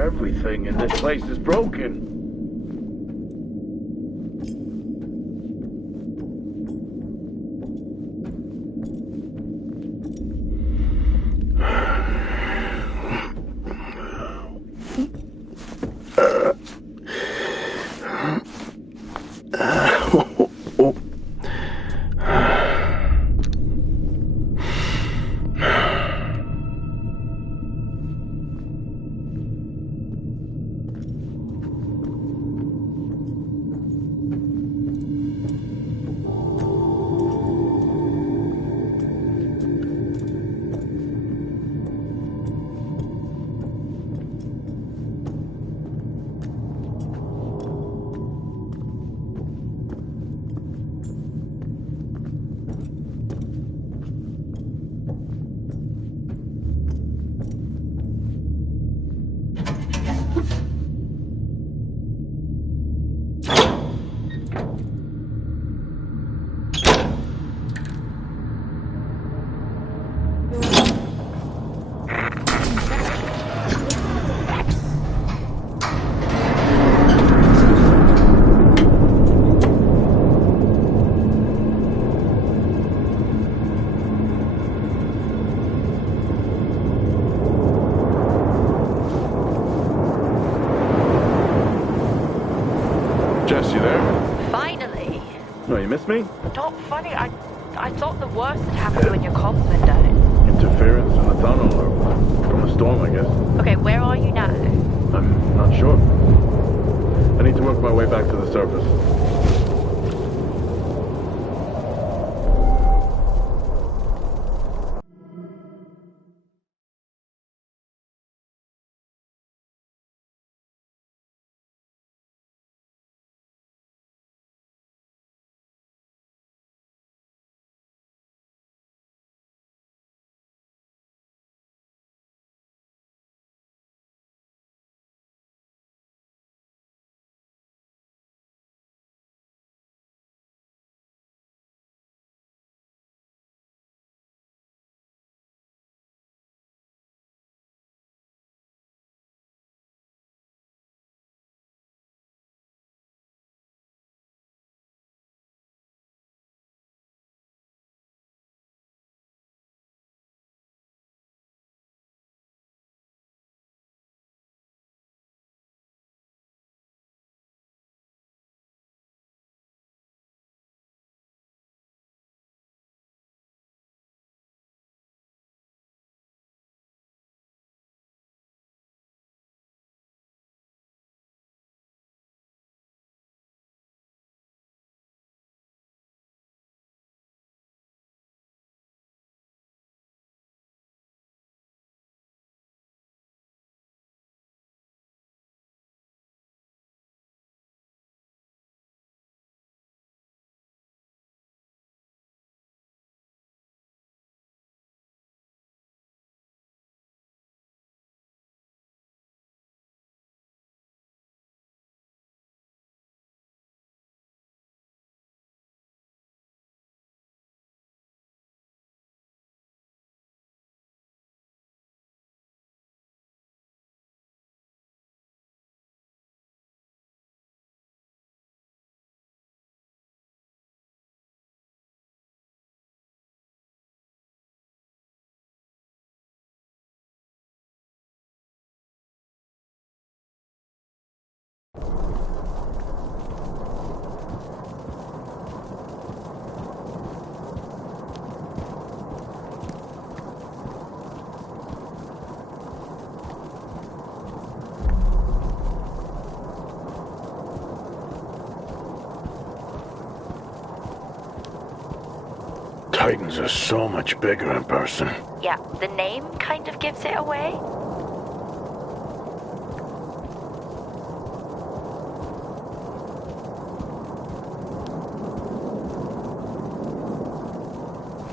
Everything in this place is broken. me? Not funny. I thought the worst had happened when your comms went down. Interference in the tunnel, or from a storm, I guess. Okay, where are you now? I'm not sure. I need to work my way back to the surface. Titans are so much bigger in person. Yeah, the name kind of gives it away.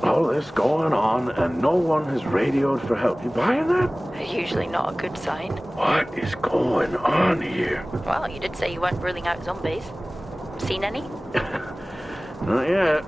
All this going on, and no one has radioed for help. You buying that? Usually not a good sign. What is going on here? Well, you did say you weren't ruling out zombies. Seen any? Not yet.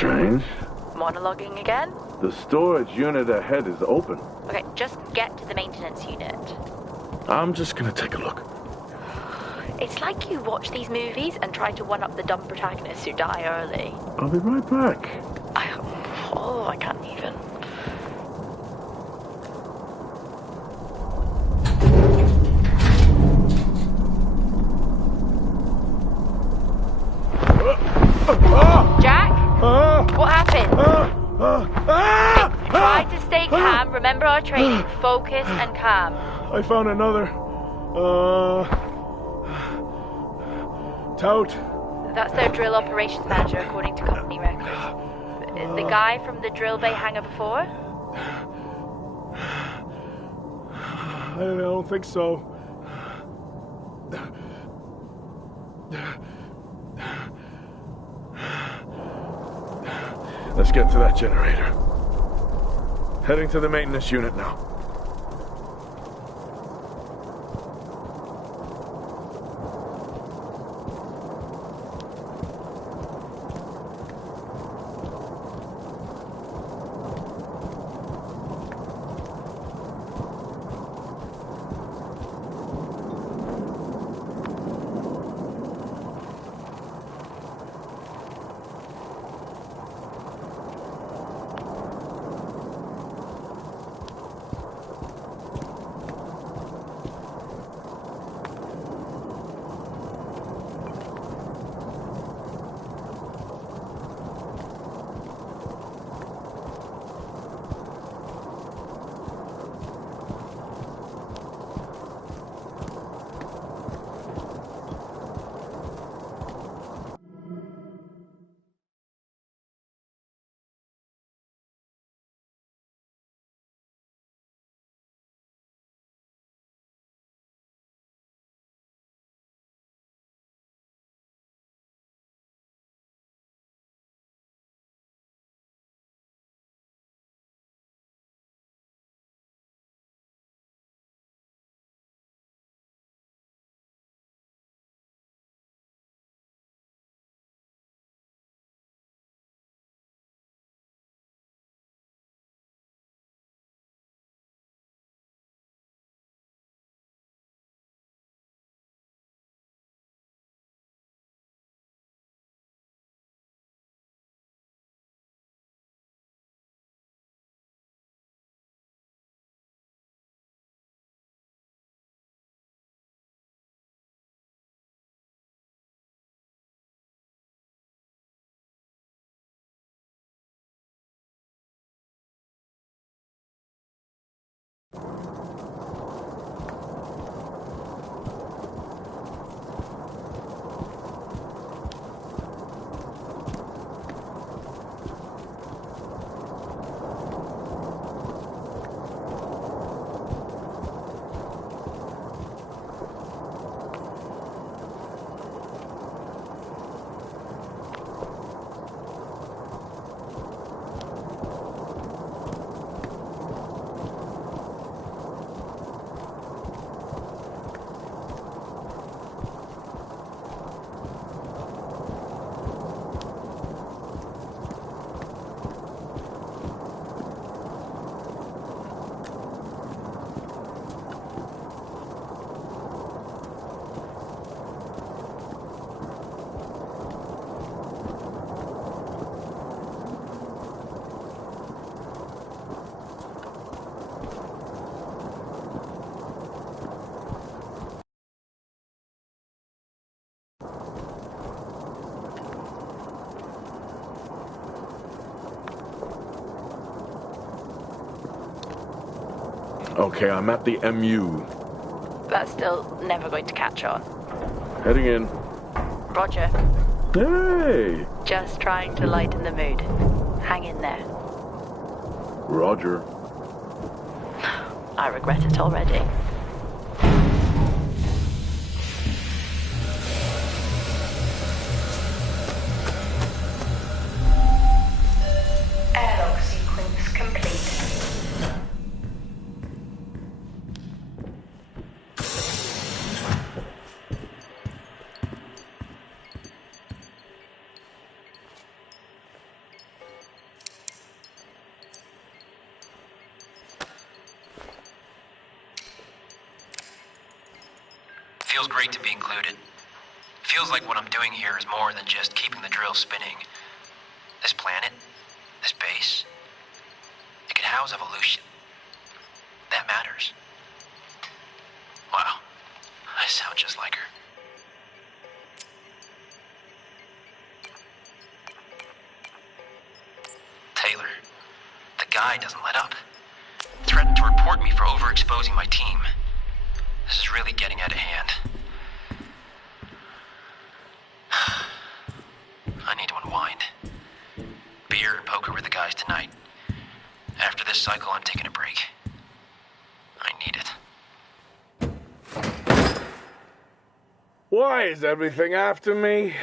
Strange. Monologuing again? The storage unit ahead is open. Okay, just get to the maintenance unit. I'm just gonna take a look. It's like you watch these movies and try to one-up the dumb protagonists who die early. I'll be right back. I can't even. Jack? What happened? Try to stay calm. Remember our training. Focus and calm. I found another. Tout. That's their drill operations manager, according to company records. The guy from the drill bay hangar before? I don't think so. Let's get to that generator. Heading to the maintenance unit now. Okay, I'm at the MU. That's still never going to catch on. Heading in. Roger. Hey! Just trying to lighten the mood. Hang in there. Roger. I regret it already. Airlock sequence complete. great to be included. Feels like what I'm doing here is more than just keeping the drill spinning. This planet, this base, it can house evolution. That matters. Wow, I sound just like her. Taylor, the guy doesn't let up. Threatened to report me for overexposing my team. This is really getting out of hand. I need to unwind. Beer and poker with the guys tonight. After this cycle, I'm taking a break. I need it. Why is everything after me?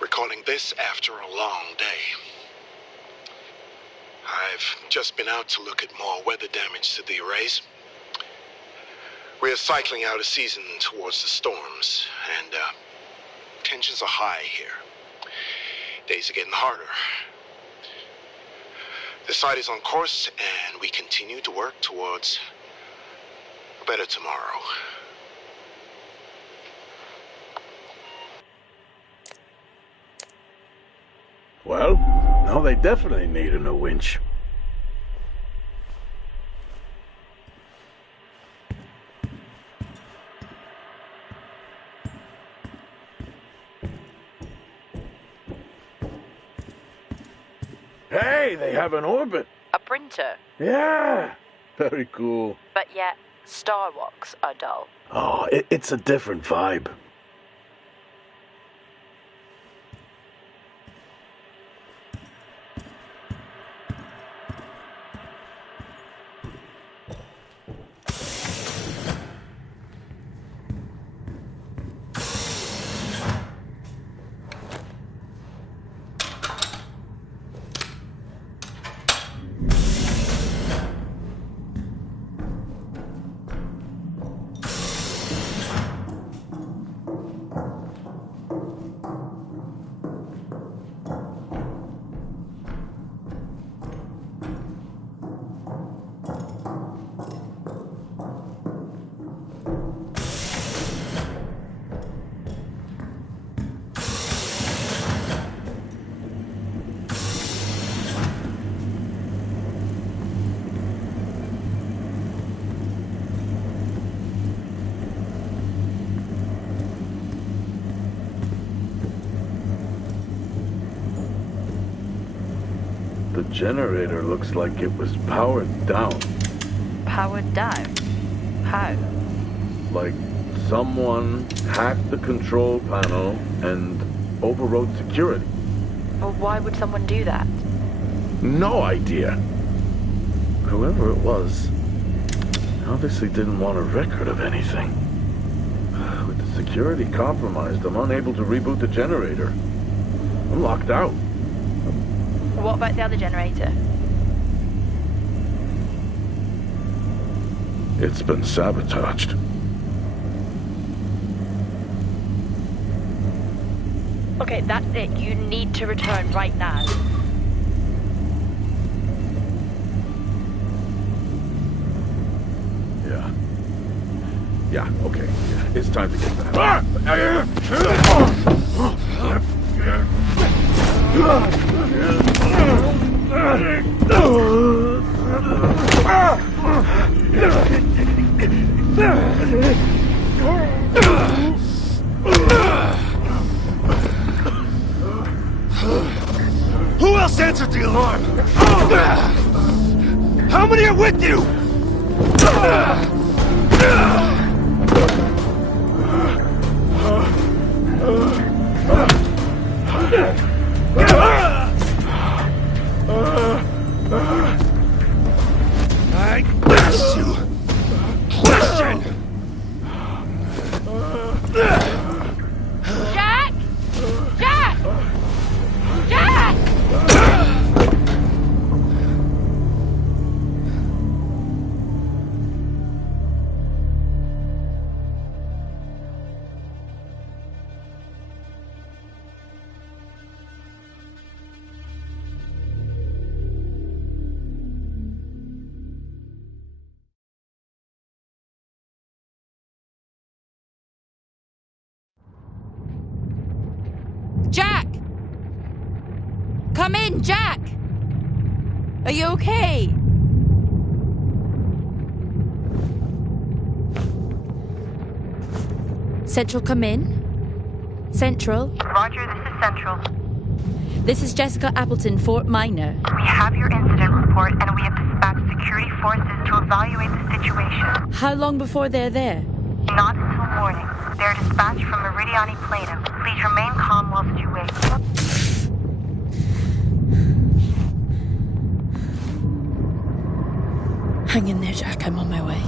Recording this after a long day. I've just been out to look at more weather damage to the arrays. We're cycling out a season towards the storms, and tensions are high here. Days are getting harder. The site is on course, and we continue to work towards a better tomorrow. Well, now they definitely need a new winch. Hey, they have an orbit. A printer, Yeah, very cool. but yet Star Walks are dull. Oh, it's a different vibe. generator looks like it was powered down. Powered down? How? Like someone hacked the control panel and overrode security. Well, why would someone do that? No idea. Whoever it was obviously didn't want a record of anything. With the security compromised, I'm unable to reboot the generator. I'm locked out. What about the other generator? It's been sabotaged. Okay, that's it. You need to return right now. Yeah, okay. Yeah, it's time to get back. Who else answered the alarm? How many are with you? I asked you. Question. Jack! Jack! Jack! Jack! Come in, Jack! Are you okay? Central, come in. Central. Roger, this is Central. This is Jessica Appleton, Fort Minor. We have your incident report and we have dispatched security forces to evaluate the situation. How long before they're there? Not until morning. They're dispatched from Meridiani Planum. Please remain calm whilst you wait. Hang in there, Jack. I'm on my way.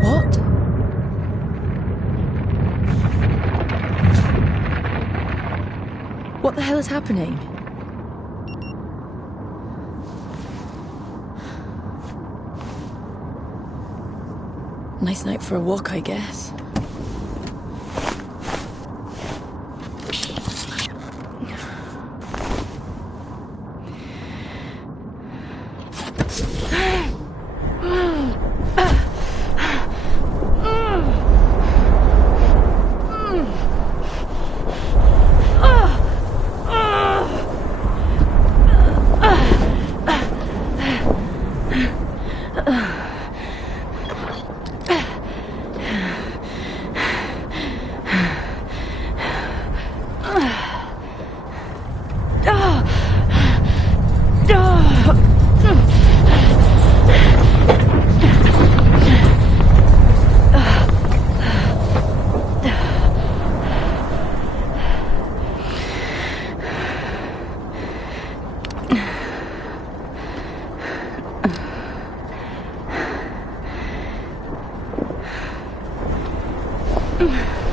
What? What the hell is happening? Nice night for a walk, I guess. Mm.